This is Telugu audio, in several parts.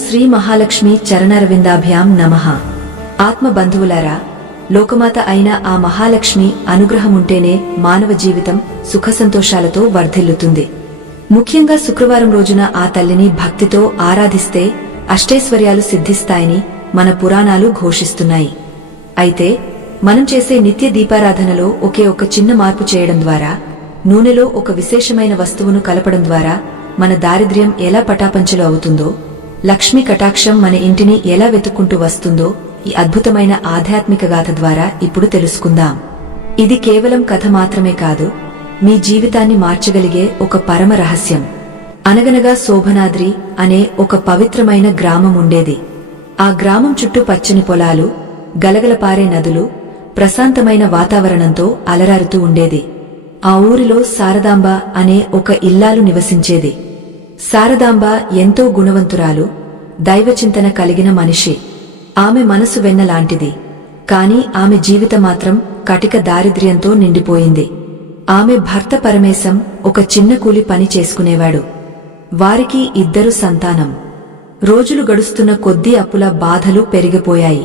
శ్రీ మహాలక్ష్మి చరణారవిందాభ్యాం నమః. ఆత్మబంధువులారా, లోకమాత అయిన ఆ మహాలక్ష్మి అనుగ్రహముంటేనే మానవ జీవితం సుఖసంతోషాలతో వర్ధిల్లుతుంది. ముఖ్యంగా శుక్రవారం రోజున ఆ తల్లిని భక్తితో ఆరాధిస్తే అష్టైశ్వర్యాలు సిద్ధిస్తాయని మన పురాణాలు ఘోషిస్తున్నాయి. అయితే మనం చేసే నిత్య దీపారాధనలో ఒకే ఒక చిన్న మార్పు చేయడం ద్వారా, నూనెలో ఒక విశేషమైన వస్తువును కలపడం ద్వారా మన దారిద్ర్యం ఎలా పటాపంచలు అవుతుందో, లక్ష్మీ కటాక్షం మన ఇంటిని ఎలా వెతుక్కుంటూ వస్తుందో ఈ అద్భుతమైన ఆధ్యాత్మిక గాథ ద్వారా ఇప్పుడు తెలుసుకుందాం. ఇది కేవలం కథ మాత్రమే కాదు, మీ జీవితాన్ని మార్చగలిగే ఒక పరమ రహస్యం. అనగనగా శోభనాద్రి అనే ఒక పవిత్రమైన గ్రామం ఉండేది. ఆ గ్రామం చుట్టూ పచ్చని పొలాలు, గలగలపారే నదులు, ప్రశాంతమైన వాతావరణంతో అలరారుతూ ఉండేది. ఆ ఊరిలో శారదాంబ అనే ఒక ఇల్లాలు నివసించేది. శారదాంబ ఎంతో గుణవంతురాలు, దైవచింతన కలిగిన మనిషి. ఆమె మనసు వెన్నలాంటిది. కాని ఆమె జీవితమాత్రం కటిక దారిద్ర్యంతో నిండిపోయింది. ఆమె భర్త పరమేశం ఒక చిన్న కూలి పని చేసుకునేవాడు. వారికి 2 సంతానం. రోజులు గడుస్తున్న కొద్దీ అప్పుల బాధలు పెరిగిపోయాయి.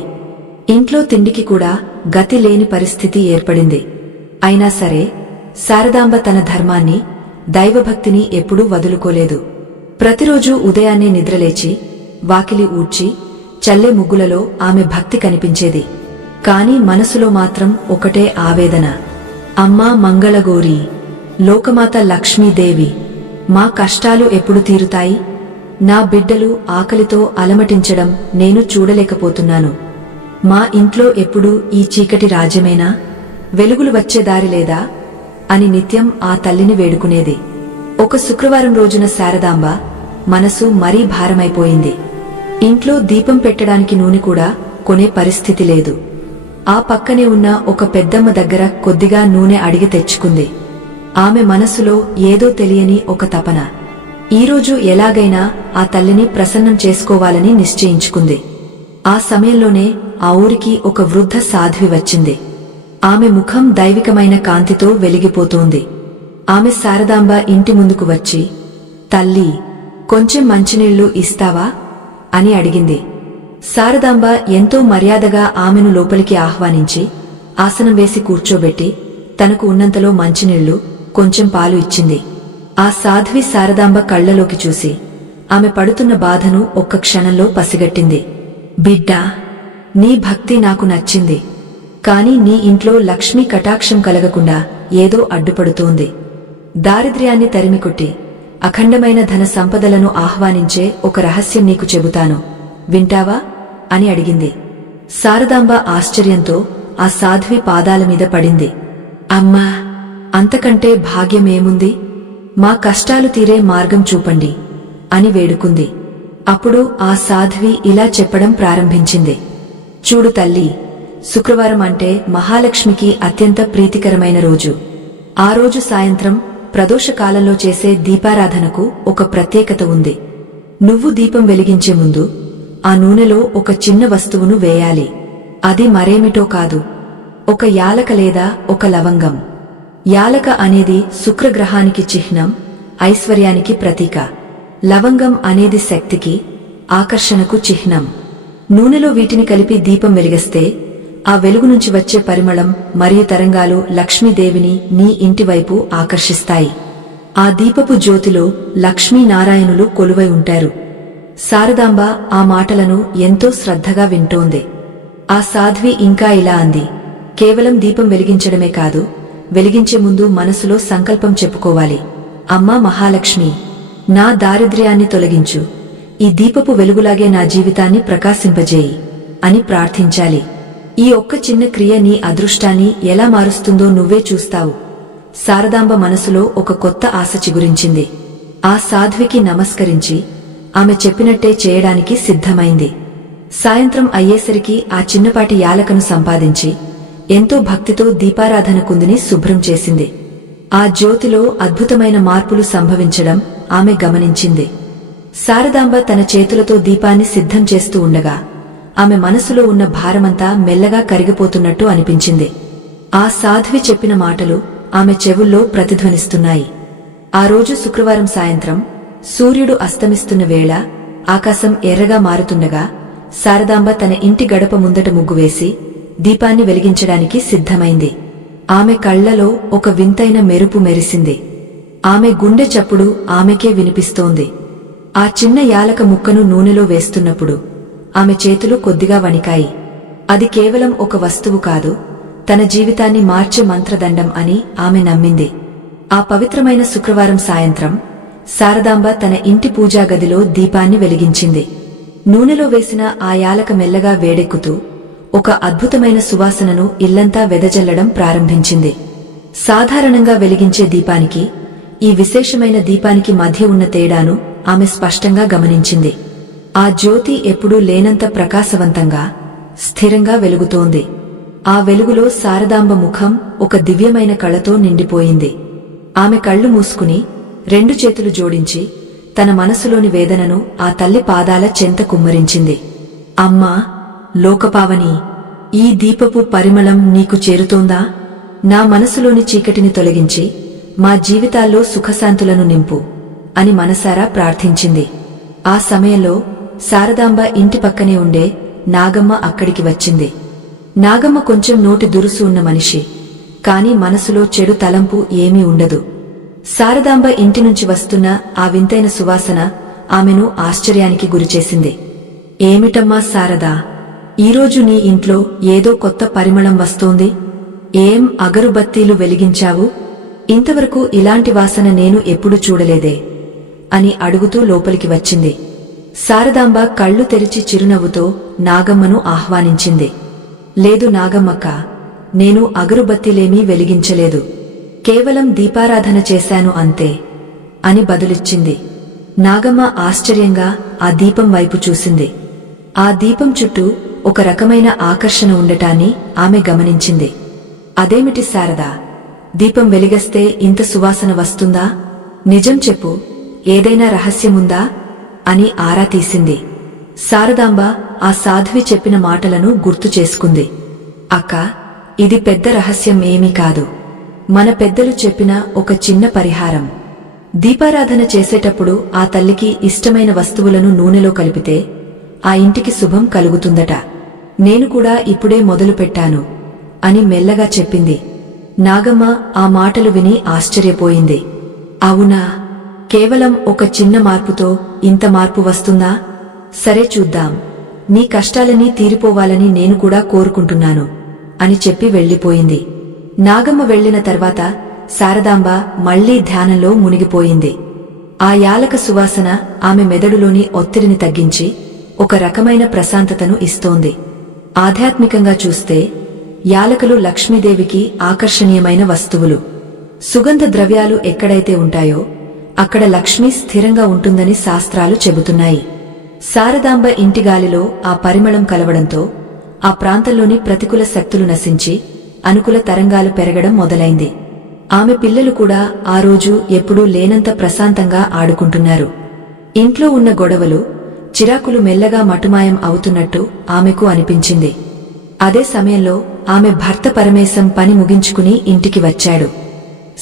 ఇంట్లో తిండికి కూడా గతి లేని పరిస్థితి ఏర్పడింది. అయినా సరే శారదాంబ తన ధర్మాన్ని, దైవభక్తిని ఎప్పుడూ వదులుకోలేదు. ప్రతిరోజూ ఉదయాన్నే నిద్రలేచి వాకిలి ఊడ్చి చల్లే ముగ్గులలో ఆమె భక్తి కనిపించేది. కాని మనసులో మాత్రం ఒకటే ఆవేదన. అమ్మా మంగళగౌరీ, లోకమాత లక్ష్మీదేవి, మా కష్టాలు ఎప్పుడు తీరుతాయి? నా బిడ్డలు ఆకలితో అలమటించడం నేను చూడలేకపోతున్నాను. మా ఇంట్లో ఎప్పుడూ ఈ చీకటి రాజ్యమేనా? వెలుగులు వచ్చే దారి లేదా? అని నిత్యం ఆ తల్లిని వేడుకునేది. ఒక శుక్రవారం రోజున శారదాంబ మనసు మరీ భారమైపోయింది. ఇంట్లో దీపం పెట్టడానికి నూనె కూడా కొనే పరిస్థితి లేదు. ఆ పక్కనే ఉన్న ఒక పెద్దమ్మ దగ్గర కొద్దిగా నూనె అడిగి తెచ్చుకుంది. ఆమె మనసులో ఏదో తెలియని ఒక తపన. ఈరోజు ఎలాగైనా ఆ తల్లిని ప్రసన్నం చేసుకోవాలని నిశ్చయించుకుంది. ఆ సమయంలోనే ఆ ఊరికి ఒక వృద్ధ సాధ్వి వచ్చింది. ఆమె ముఖం దైవికమైన కాంతితో వెలిగిపోతోంది. ఆమె శారదాంబ ఇంటి ముందుకు వచ్చి, తల్లి, కొంచెం మంచినీళ్లు ఇస్తావా అని అడిగింది. శారదాంబ ఎంతో మర్యాదగా ఆమెను లోపలికి ఆహ్వానించి ఆసనం వేసి కూర్చోబెట్టి తనకు ఉన్నంతలో మంచినీళ్లు, కొంచెం పాలు ఇచ్చింది. ఆ సాధ్వి శారదాంబ కళ్లలోకి చూసి ఆమె పడుతున్న బాధను ఒక్క క్షణంలో పసిగట్టింది. బిడ్డా, నీ భక్తి నాకు నచ్చింది. కాని నీ ఇంట్లో లక్ష్మీ కటాక్షం కలగకుండా ఏదో అడ్డుపడుతోంది. దారిద్ర్యాన్ని తరిమికొట్టి అఖండమైన ధన సంపదలను ఆహ్వానించే ఒక రహస్యం నీకు చెబుతాను, వింటావా అని అడిగింది. శారదాంబ ఆశ్చర్యంతో ఆ సాధ్వి పాదాల మీద పడింది. అమ్మా, అంతకంటే భాగ్యమేముంది? మా కష్టాలు తీరే మార్గం చూపండి అని వేడుకుంది. అప్పుడు ఆ సాధ్వి ఇలా చెప్పడం ప్రారంభించింది. చూడు తల్లి, శుక్రవారం అంటే మహాలక్ష్మికి అత్యంత ప్రీతికరమైన రోజు. ఆ రోజు సాయంత్రం ప్రదోషకాలంలో చేసే దీపారాధనకు ఒక ప్రత్యేకత ఉంది. నువ్వు దీపం వెలిగించే ముందు ఆ నూనెలో ఒక చిన్న వస్తువును వేయాలి. అది మరేమిటో కాదు, ఒక యాలక లేదా ఒక లవంగం. యాలక అనేది శుక్రగ్రహానికి చిహ్నం, ఐశ్వర్యానికి ప్రతీక. లవంగం అనేది శక్తికి, ఆకర్షణకు చిహ్నం. నూనెలో వీటిని కలిపి దీపం వెలిగిస్తే ఆ వెలుగు నుంచి వచ్చే పరిమళం మరియు తరంగాలు లక్ష్మీదేవిని నీ ఇంటివైపు ఆకర్షిస్తాయి. ఆ దీపపు జ్యోతిలో లక్ష్మీనారాయణులు కొలువై ఉంటారు. శారదాంబ ఆ మాటలను ఎంతో శ్రద్ధగా వింటోంది. ఆ సాధ్వి ఇంకా ఇలా అంది, కేవలం దీపం వెలిగించడమే కాదు, వెలిగించే ముందు మనసులో సంకల్పం చెప్పుకోవాలి. అమ్మా మహాలక్ష్మి, నా దారిద్ర్యాన్ని తొలగించు, ఈ దీపపు వెలుగులాగే నా జీవితాన్ని ప్రకాశింపజేయి అని ప్రార్థించాలి. ఈ ఒక్క చిన్న క్రియ నీ అదృష్టాన్ని ఎలా మారుస్తుందో నువ్వే చూస్తావు. శారదాంబ మనసులో ఒక కొత్త ఆశ చిగురించింది. ఆ సాధ్వికి నమస్కరించి ఆమె చెప్పినట్టే చేయడానికి సిద్ధమైంది. సాయంత్రం అయ్యేసరికి ఆ చిన్నపాటి యాలకను సంపాదించి ఎంతో భక్తితో దీపారాధన కుందిని శుభ్రం చేసింది. ఆ జ్యోతిలో అద్భుతమైన మార్పులు సంభవించడం ఆమె గమనించింది. శారదాంబ తన చేతులతో దీపాన్ని సిద్ధం చేస్తూ ఉండగా ఆమె మనసులో ఉన్న భారమంతా మెల్లగా కరిగిపోతున్నట్టు అనిపించింది. ఆ సాధ్వి చెప్పిన మాటలు ఆమె చెవుల్లో ప్రతిధ్వనిస్తున్నాయి. ఆ రోజు శుక్రవారం సాయంత్రం సూర్యుడు అస్తమిస్తున్న వేళ ఆకాశం ఎర్రగా మారుతుండగా శారదాంబ తన ఇంటి గడప ముందట ముగ్గు వేసి దీపాన్ని వెలిగించడానికి సిద్ధమైంది. ఆమె కళ్లలో ఒక వింతైన మెరుపు మెరిసింది. ఆమె గుండె చప్పుడు ఆమెకే వినిపిస్తోంది. ఆ చిన్న యాలక ముక్కను నూనెలో వేస్తున్నప్పుడు ఆమె చేతులు కొద్దిగా వణికాయి. అది కేవలం ఒక వస్తువు కాదు, తన జీవితాన్ని మార్చే మంత్రదండం అని ఆమె నమ్మింది. ఆ పవిత్రమైన శుక్రవారం సాయంత్రం శారదాంబ తన ఇంటి పూజాగదిలో దీపాన్ని వెలిగించింది. నూనెలో వేసిన ఆ యాలక మెల్లగా వేడెక్కుతూ ఒక అద్భుతమైన సువాసనను ఇల్లంతా వెదజల్లడం ప్రారంభించింది. సాధారణంగా వెలిగించే దీపానికి, ఈ విశేషమైన దీపానికి మధ్య ఉన్న తేడాను ఆమె స్పష్టంగా గమనించింది. ఆ జ్యోతి ఎప్పుడూ లేనంత ప్రకాశవంతంగా, స్థిరంగా వెలుగుతోంది. ఆ వెలుగులో శారదాంబ ముఖం ఒక దివ్యమైన కళతో నిండిపోయింది. ఆమె కళ్ళు మూసుకుని 2 చేతులు జోడించి తన మనసులోని వేదనను ఆ తల్లి పాదాల చెంత కుమ్మరించింది. అమ్మా లోకపావని, ఈ దీపపు పరిమళం నీకు చేరుతోందా? నా మనసులోని చీకటిని తొలగించి మా జీవితాల్లో సుఖశాంతులను నింపు అని మనసారా ప్రార్థించింది. ఆ సమయంలో శారదాంబ ఇంటి పక్కనే ఉండే నాగమ్మ అక్కడికి వచ్చింది. నాగమ్మ కొంచెం నోటి దురుసు ఉన్న మనిషి, కాని మనసులో చెడు తలంపు ఏమీ ఉండదు. శారదాంబ ఇంటి నుంచి వస్తున్న ఆ వింతైన సువాసన ఆమెను ఆశ్చర్యానికి గురిచేసింది. ఏమిటమ్మా శారదా, ఈరోజు నీ ఇంట్లో ఏదో కొత్త పరిమళం వస్తోంది. ఏం అగరుబత్తీలు వెలిగించావు? ఇంతవరకు ఇలాంటి వాసన నేను ఎప్పుడూ చూడలేదే అని అడుగుతూ లోపలికి వచ్చింది. శారదాంబ కళ్ళు తెరిచి చిరునవ్వుతో నాగమ్మను ఆహ్వానించింది. లేదు నాగమ్మక్క, నేను అగరుబత్తీలేమీ వెలిగించలేదు, కేవలం దీపారాధన చేశాను అంతే అని బదులిచ్చింది. నాగమ్మ ఆశ్చర్యంగా ఆ దీపం వైపు చూసింది. ఆ దీపం చుట్టూ ఒక రకమైన ఆకర్షణ ఉండటాన్ని ఆమె గమనించింది. అదేమిటి శారదా, దీపం వెలిగస్తే ఇంత సువాసన వస్తుందా? నిజం చెప్పు, ఏదైనా రహస్యముందా అని ఆరా తీసింది. శారదాంబ ఆ సాధ్వి చెప్పిన మాటలను గుర్తు చేసుకుంది. అక్క, ఇది పెద్ద రహస్యం ఏమీ కాదు. మన పెద్దలు చెప్పిన ఒక చిన్న పరిహారం. దీపారాధన చేసేటప్పుడు ఆ తల్లికి ఇష్టమైన వస్తువులను నూనెలో కలిపితే ఆ ఇంటికి శుభం కలుగుతుందట. నేను కూడా ఇప్పుడే మొదలుపెట్టాను అని మెల్లగా చెప్పింది. నాగమ్మ ఆ మాటలు విని ఆశ్చర్యపోయింది. అవునా, కేవలం ఒక చిన్న మార్పుతో ఇంత మార్పు వస్తుందా? సరే చూద్దాం, నీ కష్టాలన్నీ తీరిపోవాలని నేను కూడా కోరుకుంటున్నాను అని చెప్పి వెళ్లిపోయింది. నాగమ్మ వెళ్లిన తర్వాత శారదాంబ మళ్లీ ధ్యానంలో మునిగిపోయింది. ఆ యాలక సువాసన ఆమె మెదడులోని ఒత్తిడిని తగ్గించి ఒక రకమైన ప్రశాంతతను ఇస్తోంది. ఆధ్యాత్మికంగా చూస్తే యాలకులు లక్ష్మీదేవికి ఆకర్షణీయమైన వస్తువులు. సుగంధ ద్రవ్యాలు ఎక్కడైతే ఉంటాయో అక్కడ లక్ష్మి స్థిరంగా ఉంటుందని శాస్త్రాలు చెబుతున్నాయి. శారదాంబ ఇంటిగాలిలో ఆ పరిమళం కలవడంతో ఆ ప్రాంతంలోని ప్రతికూల శక్తులు నశించి అనుకూల తరంగాలు పెరగడం మొదలైంది. ఆమె పిల్లలు కూడా ఆ రోజు ఎప్పుడూ లేనంత ప్రశాంతంగా ఆడుకుంటున్నారు. ఇంట్లో ఉన్న గొడవలు, చిరాకులు మెల్లగా మటుమాయం అవుతున్నట్టు ఆమెకు అనిపించింది. అదే సమయంలో ఆమె భర్త పరమేశం పని ముగించుకుని ఇంటికి వచ్చాడు.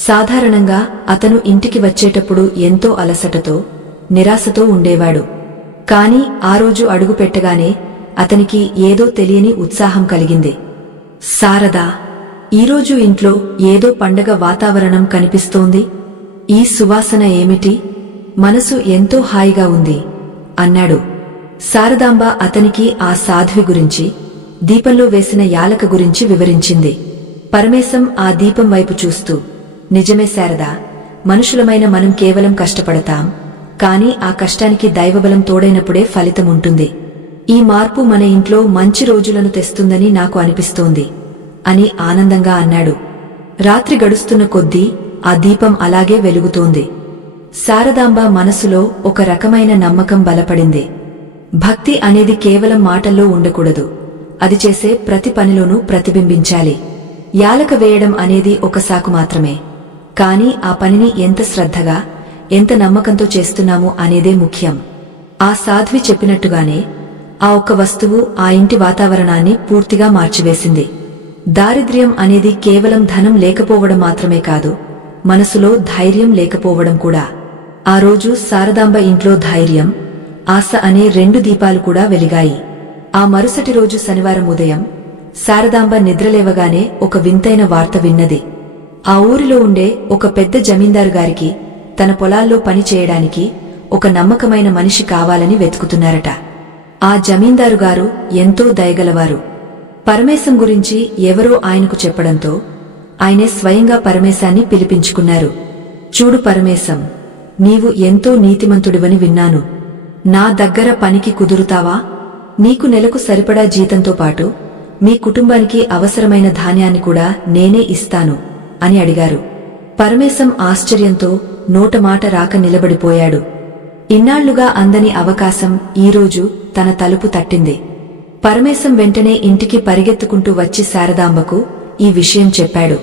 సాధారణంగా అతను ఇంటికి వచ్చేటప్పుడు ఎంతో అలసటతో, నిరాశతో ఉండేవాడు. కాని ఆ రోజు అడుగుపెట్టగానే అతనికి ఏదో తెలియని ఉత్సాహం కలిగింది. శారదా, ఈరోజు ఇంట్లో ఏదో పండగ వాతావరణం కనిపిస్తోంది. ఈ సువాసన ఏమిటి? మనసు ఎంతో హాయిగా ఉంది అన్నాడు. శారదాంబ అతనికి ఆ సాధ్వి గురించి, దీపంలో వేసిన యాలక గురించి వివరించింది. పరమేశం ఆ దీపం వైపు చూస్తూ, నిజమే శారదా, మనుషులమైన మనం కేవలం కష్టపడతాం, కాని ఆ కష్టానికి దైవబలం తోడైనప్పుడే ఫలితముంటుంది. ఈ మార్పు మన ఇంట్లో మంచి రోజులను తెస్తుందని నాకు అనిపిస్తోంది అని ఆనందంగా అన్నాడు. రాత్రి గడుస్తున్న కొద్దీ ఆ దీపం అలాగే వెలుగుతోంది. శారదాంబ మనసులో ఒక రకమైన నమ్మకం బలపడింది. భక్తి అనేది కేవలం మాటల్లో ఉండకూడదు, అది చేసే ప్రతి పనిలోనూ ప్రతిబింబించాలి. యాలక వేయడం అనేది ఒక సాకు మాత్రమే, కాని ఆ పనిని ఎంత శ్రద్ధగా, ఎంత నమ్మకంతో చేస్తున్నామో అనేదే ముఖ్యం. ఆ సాధ్వి చెప్పినట్టుగానే ఆ ఒక్క వస్తువు ఆ ఇంటి వాతావరణాన్ని పూర్తిగా మార్చివేసింది. దారిద్ర్యం అనేది కేవలం ధనం లేకపోవడం మాత్రమే కాదు, మనసులో ధైర్యం లేకపోవడం కూడా. ఆ రోజు శారదాంబ ఇంట్లో ధైర్యం, ఆశ అనే 2 దీపాలు కూడా వెలిగాయి. ఆ మరుసటి రోజు శనివారం ఉదయం శారదాంబ నిద్రలేవగానే ఒక వింతైన వార్త విన్నది. ఆ ఊరిలో ఉండే ఒక పెద్ద జమీందారు గారికి తన పొలాల్లో పని చేయడానికి ఒక నమ్మకమైన మనిషి కావాలని వెతుకుతున్నారట. ఆ జమీందారు గారు ఎంతో దయగలవారు. పరమేశం గురించి ఎవరో ఆయనకు చెప్పడంతో ఆయనే స్వయంగా పరమేశాన్ని పిలిపించుకున్నారు. చూడు పరమేశం, నీవు ఎంతో నీతిమంతుడివని విన్నాను. నా దగ్గర పనికి కుదురుతావా? నీకు నెలకు సరిపడా జీతంతో పాటు మీ కుటుంబానికి అవసరమైన ధాన్యాన్ని కూడా నేనే ఇస్తాను అని అడిగారు. పరమేశం ఆశ్చర్యంతో నోటమాట రాక నిలబడిపోయాడు. ఇన్నాళ్లుగా అందని అవకాశం ఈరోజు తన తలుపు తట్టింది. పరమేశం వెంటనే ఇంటికి పరిగెత్తుకుంటూ వచ్చి శారదాంబకు ఈ విషయం చెప్పాడు.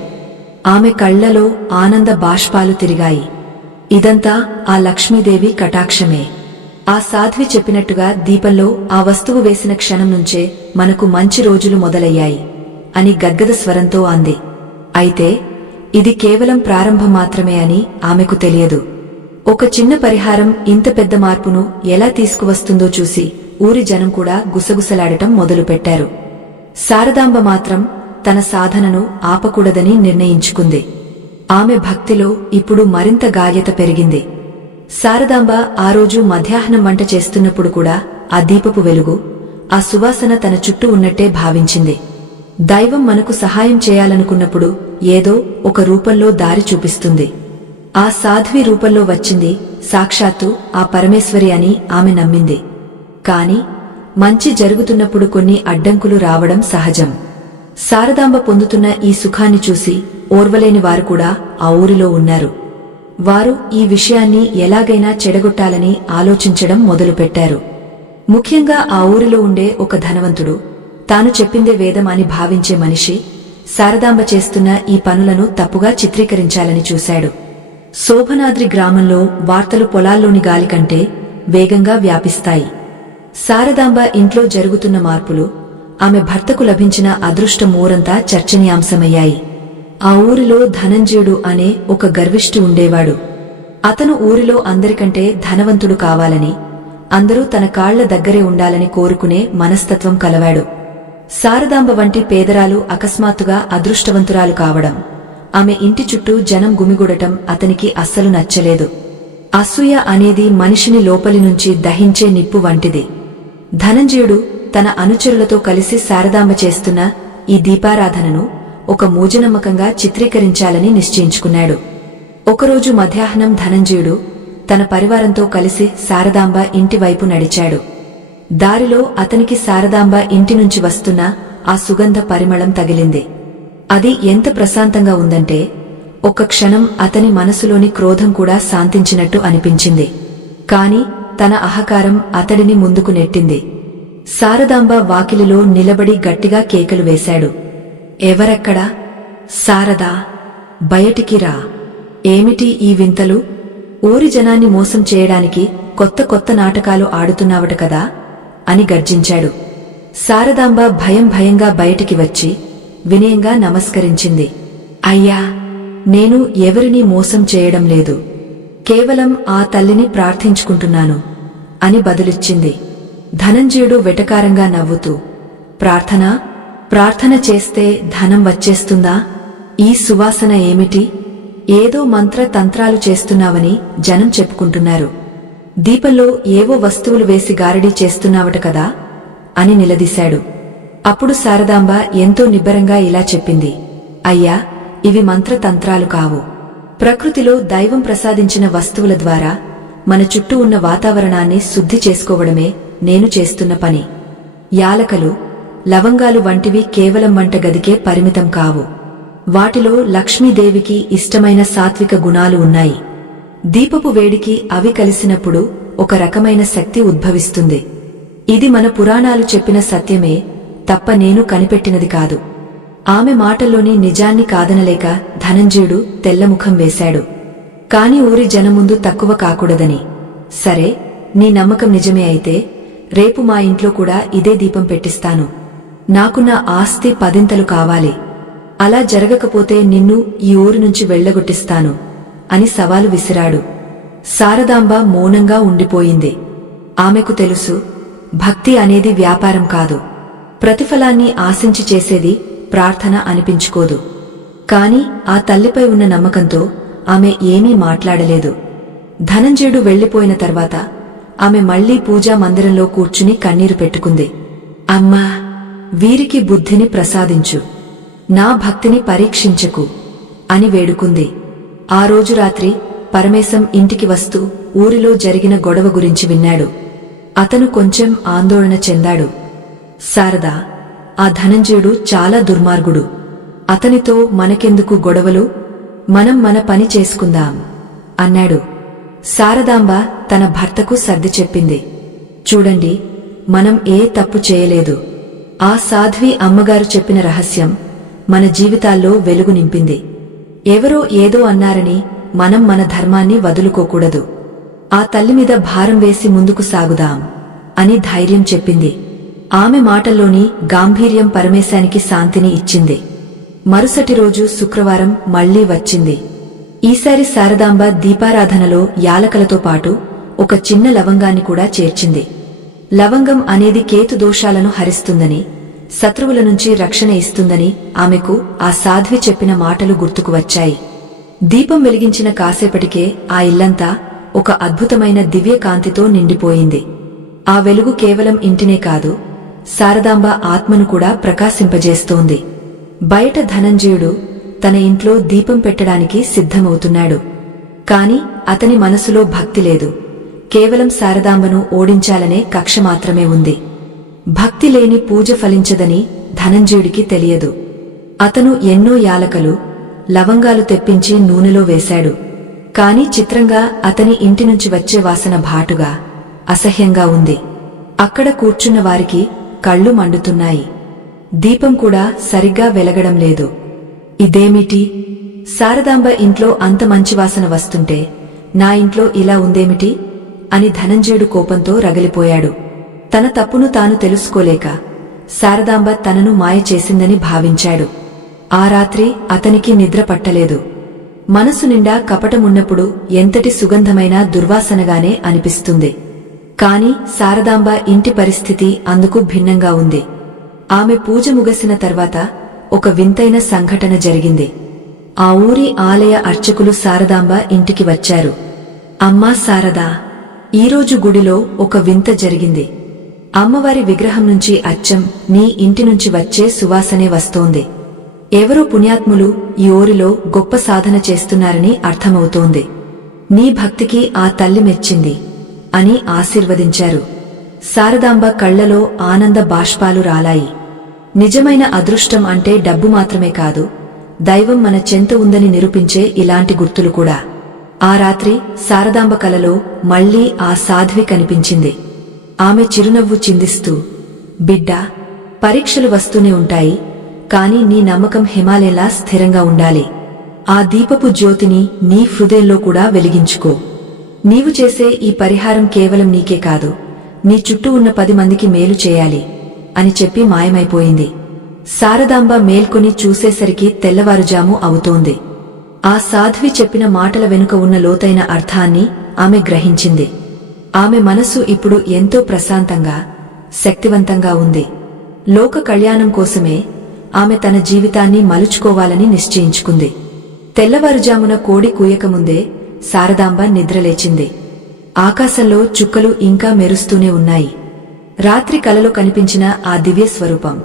ఆమె కళ్లలో ఆనంద బాష్పాలు తిరిగాయి. ఇదంతా ఆ లక్ష్మీదేవి కటాక్షమే. ఆ సాధ్వి చెప్పినట్టుగా దీపంలో ఆ వస్తువు వేసిన క్షణం నుంచే మనకు మంచి రోజులు మొదలయ్యాయి అని గద్గద స్వరంతో అంది. అయితే ఇది కేవలం ప్రారంభం మాత్రమే అని ఆమెకు తెలియదు. ఒక చిన్న పరిహారం ఇంత పెద్ద మార్పును ఎలా తీసుకువస్తుందో చూసి ఊరి జనం కూడా గుసగుసలాడటం మొదలుపెట్టారు. శారదాంబ మాత్రం తన సాధనను ఆపకూడదని నిర్ణయించుకుంది. ఆమె భక్తిలో ఇప్పుడు మరింత గాయత పెరిగింది. శారదాంబ ఆ రోజు మధ్యాహ్నం వంట చేస్తున్నప్పుడు కూడా ఆ దీపపు వెలుగు, ఆ సువాసన తన చుట్టూ ఉన్నట్టే భావించింది. దైవం మనకు సహాయం చేయాలనుకున్నప్పుడు ఏదో ఒక రూపంలో దారి చూపిస్తుంది. ఆ సాధ్వి రూపంలో వచ్చింది సాక్షాత్తు ఆ పరమేశ్వరి అని ఆమె నమ్మింది. కాని మంచి జరుగుతున్నప్పుడు కొన్ని అడ్డంకులు రావడం సహజం. శారదాంబ పొందుతున్న ఈ సుఖాన్ని చూసి ఓర్వలేని వారు కూడా ఆ ఊరిలో ఉన్నారు. వారు ఈ విషయాన్ని ఎలాగైనా చెడగొట్టాలని ఆలోచించడం మొదలుపెట్టారు. ముఖ్యంగా ఆ ఊరిలో ఉండే ఒక ధనవంతుడు, తాను చెప్పిందే వేదం అని భావించే మనిషి శారదాంబ చేస్తున్న ఈ పనులను తప్పుగా చిత్రీకరించాలని చూశాడు. శోభనాద్రి గ్రామంలో వార్తలు పొలాల్లోని గాలి కంటే వేగంగా వ్యాపిస్తాయి. శారదాంబ ఇంట్లో జరుగుతున్న మార్పులు, ఆమె భర్తకు లభించిన అదృష్టం ఊరంతా చర్చనీయాంశమయ్యాయి. ఆ ఊరిలో ధనంజయుడు అనే ఒక గర్విష్ఠి ఉండేవాడు. అతను ఊరిలో అందరికంటే ధనవంతుడు కావాలని, అందరూ తన కాళ్ల దగ్గరే ఉండాలని కోరుకునే మనస్తత్వం కలవాడు. శారదాంబ వంటి పేదరాలు అకస్మాత్తుగా అదృష్టవంతురాలు కావడం, ఆమె ఇంటి చుట్టూ జనం గుమిగూడటం అతనికి అస్సలు నచ్చలేదు. అసూయ అనేది మనిషిని లోపలి నుంచి దహించే నిప్పు వంటిది. ధనంజయుడు తన అనుచరులతో కలిసి శారదాంబ చేస్తున్న ఈ దీపారాధనను ఒక మూజనమ్మకంగా చిత్రీకరించాలని నిశ్చయించుకున్నాడు. ఒకరోజు మధ్యాహ్నం ధనంజయుడు తన పరివారంతో కలిసి శారదాంబ ఇంటి వైపు నడిచాడు. దారిలో అతనికి శారదాంబ ఇంటి నుంచి వస్తున్న ఆ సుగంధ పరిమళం తగిలింది. అది ఎంత ప్రశాంతంగా ఉందంటే ఒక్క క్షణం అతని మనసులోని క్రోధం కూడా శాంతించినట్టు అనిపించింది. కాని తన అహంకారం అతడిని ముందుకు నెట్టింది. శారదాంబ వాకిలిలో నిలబడి గట్టిగా కేకలు వేశాడు. ఎవరెక్కడా? శారదా, బయటికి రా! ఏమిటి ఈ వింతలు? ఊరి జనాన్ని మోసం చేయడానికి కొత్త కొత్త నాటకాలు ఆడుతున్నావట కదా అని గర్జించాడు. శారదాంబ భయం భయంగా బయటికి వచ్చి వినయంగా నమస్కరించింది. అయ్యా, నేను ఎవరినీ మోసం చేయడం లేదు, కేవలం ఆ తల్లిని ప్రార్థించుకుంటున్నాను అని బదులిచ్చింది. ధనంజయుడు వెటకారంగా నవ్వుతూ, ప్రార్థన? ప్రార్థన చేస్తే ధనం వచ్చేస్తుందా? ఈ సువాసన ఏమిటి? ఏదో మంత్ర తంత్రాలు చేస్తున్నావని జనం చెప్పుకుంటున్నారు. దీపంలో ఏవో వస్తువులు వేసి గారడీ చేస్తున్నావట కదా అని నిలదీశాడు. అప్పుడు శారదాంబ ఎంతో నిబ్బరంగా ఇలా చెప్పింది. అయ్యా, ఇవి మంత్రతంత్రాలు కావు. ప్రకృతిలో దైవం ప్రసాదించిన వస్తువుల ద్వారా మన చుట్టూ ఉన్న వాతావరణాన్ని శుద్ధి చేసుకోవడమే నేను చేస్తున్న పని. యాలకలు, లవంగాలు వంటివి కేవలం వంటగదికే పరిమితం కావు. వాటిలో లక్ష్మీదేవికి ఇష్టమైన సాత్విక గుణాలు ఉన్నాయి. దీపపు వేడికి అవి కలిసినప్పుడు ఒక రకమైన శక్తి ఉద్భవిస్తుంది. ఇది మన పురాణాలు చెప్పిన సత్యమే తప్ప నేను కనిపెట్టినది కాదు. ఆమె మాటల్లోని నిజాన్ని కాదనలేక ధనంజయుడు తెల్లముఖం వేశాడు. కాని ఊరి జనముందు తక్కువ కాకూడదని. సరే, నీ నమ్మకం నిజమే అయితే రేపు మా ఇంట్లో కూడా ఇదే దీపం పెట్టిస్తాను. నాకున్న ఆస్తి 10 కావాలి. అలా జరగకపోతే నిన్ను ఈ ఊరి నుంచి వెళ్లగొట్టిస్తాను అని సవాలు విసిరాడు. శారదాంబ మౌనంగా ఉండిపోయింది. ఆమెకు తెలుసు, భక్తి అనేది వ్యాపారం కాదు. ప్రతిఫలాన్ని ఆశించి చేసేది ప్రార్థన అనిపించుకోదు. కాని ఆ తల్లిపై ఉన్న నమ్మకంతో ఆమె ఏమీ మాట్లాడలేదు. ధనంజయుడు వెళ్లిపోయిన తర్వాత ఆమె మళ్లీ పూజా మందిరంలో కూర్చుని కన్నీరు పెట్టుకుంది. అమ్మా, వీరికి బుద్ధిని ప్రసాదించు, నా భక్తిని పరీక్షించకు అని వేడుకుంది. ఆ రోజు రాత్రి పరమేశం ఇంటికి వస్తూ ఊరిలో జరిగిన గొడవ గురించి విన్నాడు. అతను కొంచెం ఆందోళన చెందాడు. శారదా, ఆ ధనంజయుడు చాలా దుర్మార్గుడు. అతనితో మనకెందుకు గొడవలు, మనం మన పని చేసుకుందాం అన్నాడు. శారదాంబ తన భర్తకు సర్ది చెప్పింది. చూడండి, మనం ఏ తప్పు చేయలేదు. ఆ సాధ్వి అమ్మగారు చెప్పిన రహస్యం మన జీవితాల్లో వెలుగు నింపింది. ఎవరో ఏదో అన్నారని మనం మన ధర్మాన్ని వదులుకోకూడదు. ఆ తల్లిమీద భారం వేసి ముందుకు సాగుదాం అని ధైర్యం చెప్పింది. ఆమె మాటల్లోని గాంభీర్యం పరమేశానికి శాంతిని ఇచ్చింది. మరుసటి రోజు శుక్రవారం మళ్లీ వచ్చింది. ఈసారి శారదాంబ దీపారాధనలో యాలకలతో పాటు ఒక చిన్న లవంగాన్ని కూడా చేర్చింది. లవంగం అనేది కేతు దోషాలను హరిస్తుందని, శత్రువుల నుంచి రక్షణ ఇస్తుందని ఆమెకు ఆ సాధ్వి చెప్పిన మాటలు గుర్తుకు వచ్చాయి. దీపం వెలిగించిన కాసేపటికే ఆ ఇల్లంతా ఒక అద్భుతమైన దివ్యకాంతితో నిండిపోయింది. ఆ వెలుగు కేవలం ఇంటినే కాదు, శారదాంబ ఆత్మను కూడా ప్రకాశింపజేస్తోంది. బయట ధనంజయుడు తన ఇంట్లో దీపం పెట్టడానికి సిద్ధమవుతున్నాడు. కాని అతని మనసులో భక్తి లేదు. కేవలం శారదాంబను ఓడించాలనే కక్ష మాత్రమే ఉంది. భక్తి లేని పూజ ఫలించదని ధనంజయుడికి తెలియదు. అతను ఎన్నో యాలకలు, లవంగాలు తెప్పించి నూనెలో వేశాడు. కాని చిత్రంగా అతని ఇంటి నుంచి వచ్చే వాసన భాటుగా, అసహ్యంగా ఉంది. అక్కడ కూర్చున్న వారికి కళ్ళు మండుతున్నాయి. దీపం కూడా సరిగ్గా వెలగడం లేదు. ఇదేమిటి? శారదాంబ ఇంట్లో అంత మంచి వాసన వస్తుంటే నా ఇంట్లో ఇలా ఉందేమిటి అని ధనంజయుడు కోపంతో రగిలిపోయాడు. తన తప్పును తాను తెలుసుకోలేక శారదాంబ తనను మాయ చేసిందని భావించాడు. ఆ రాత్రి అతనికి నిద్ర పట్టలేదు. మనసు నిండా కపటమున్నప్పుడు ఎంతటి సుగంధమైనా దుర్వాసనగానే అనిపిస్తుంది. కాని శారదాంబ ఇంటి పరిస్థితి అందుకు భిన్నంగా ఉంది. ఆమె పూజ ముగిసిన తర్వాత ఒక వింతైన సంఘటన జరిగింది. ఆ ఊరి ఆలయ అర్చకులు శారదాంబ ఇంటికి వచ్చారు. అమ్మా శారదా, ఈరోజు గుడిలో ఒక వింత జరిగింది. అమ్మవారి విగ్రహం నుంచి అచ్చం నీ ఇంటి నుంచి వచ్చే సువాసనే వస్తోంది. ఎవరో పుణ్యాత్ములు ఈ ఊరిలో గొప్ప సాధన చేస్తున్నారని అర్థమవుతోంది. నీ భక్తికి ఆ తల్లి మెచ్చింది అని ఆశీర్వదించారు. శారదాంబ కళ్లలో ఆనంద బాష్పాలు రాలాయి. నిజమైన అదృష్టం అంటే డబ్బు మాత్రమే కాదు, దైవం మన చెంత ఉందని నిరూపించే ఇలాంటి గుర్తులు కూడా. ఆ రాత్రి శారదాంబ కలలో మళ్లీ ఆ సాధ్వి కనిపించింది. ఆమె చిరునవ్వు చిందిస్తూ, బిడ్డా, పరీక్షలు వస్తూనే ఉంటాయి, కాని నీ నమ్మకం హిమాలయలా స్థిరంగా ఉండాలి. ఆ దీపపు జ్యోతిని నీ హృదయంలో కూడా వెలిగించుకో. నీవు చేసే ఈ పరిహారం కేవలం నీకే కాదు, నీ చుట్టూ ఉన్న 10 మందికి మేలు చేయాలి అని చెప్పి మాయమైపోయింది. శారదాంబ మేల్కొని చూసేసరికి తెల్లవారుజాము అవుతోంది. ఆ సాధ్వి చెప్పిన మాటల వెనుక ఉన్న లోతైన అర్థాన్ని ఆమె గ్రహించింది. ఆమె మనసు ఇప్పుడు ఎంతో ప్రశాంతంగా, శక్తివంతంగా ఉంది. లోక కళ్యాణం కోసమే ఆమె తన జీవితాన్ని మలుచుకోవాలని నిశ్చయించుకుంది. తెల్లవారుజామున కోడి కూయకముందే శారదాంబ నిద్రలేచింది. ఆకాశంలో చుక్కలు ఇంకా మెరుస్తూనే ఉన్నాయి. రాత్రి కలలో కనిపించిన ఆ దివ్య స్వరూపం,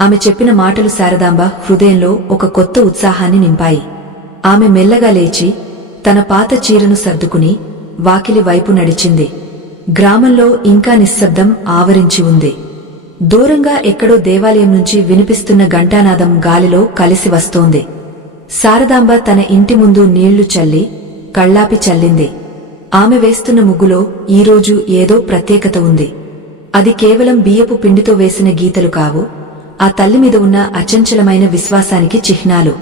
ఆమె చెప్పిన మాటలు శారదాంబ హృదయంలో ఒక కొత్త ఉత్సాహాన్ని నింపాయి. ఆమె మెల్లగా లేచి తన పాత చీరను సర్దుకుని వాకిలి వైపు నడిచింది. గ్రామంలో ఇంకా నిశ్శబ్దం ఆవరించి ఉంది. దూరంగా ఎక్కడో దేవాలయం నుంచి వినిపిస్తున్న ఘంటానాదం గాలిలో కలిసి వస్తోంది. శారదాంబ తన ఇంటి ముందు నీళ్లు చల్లి కళ్ళాపి చల్లింది. ఆమె వేస్తున్న ముగ్గులో ఈరోజు ఏదో ప్రత్యేకత ఉంది. అది కేవలం బియ్యపు పిండితో వేసిన గీతలు కావు, ఆ తల్లి మీద ఉన్న అచంచలమైన విశ్వాసానికి చిహ్నాలు.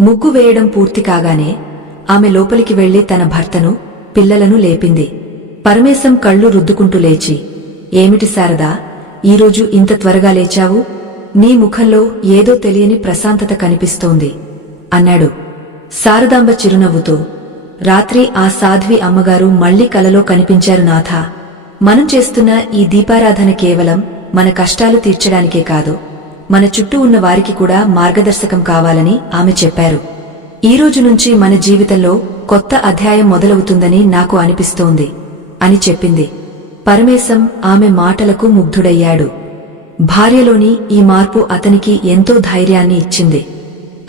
ముగ్గు వేయడం పూర్తి కాగానే ఆమె లోపలికి వెళ్లి తన భర్తను, పిల్లలను లేపింది. పరమేశం కళ్ళు రుద్దుకుంటూ లేచి, ఏమిటి శారదా, ఈరోజు ఇంత త్వరగా లేచావు? నీ ముఖంలో ఏదో తెలియని ప్రశాంతత కనిపిస్తోంది అన్నాడు. శారదాంబ చిరునవ్వుతో, రాత్రి ఆ సాధ్వి అమ్మగారు మళ్లీ కలలో కనిపించారు నాథా. మనం చేస్తున్న ఈ దీపారాధన కేవలం మన కష్టాలు తీర్చడానికే కాదు, మన చుట్టూ ఉన్న వారికి కూడా మార్గదర్శకం కావాలని ఆమె చెప్పారు. ఈ రోజు నుంచి మన జీవితంలో కొత్త అధ్యాయం మొదలవుతుందని నాకు అనిపిస్తోంది అని చెప్పింది. పరమేశం ఆమె మాటలకు ముగ్ధుడయ్యాడు. భార్యలోని ఈ మార్పు అతనికి ఎంతో ధైర్యాన్ని ఇచ్చింది.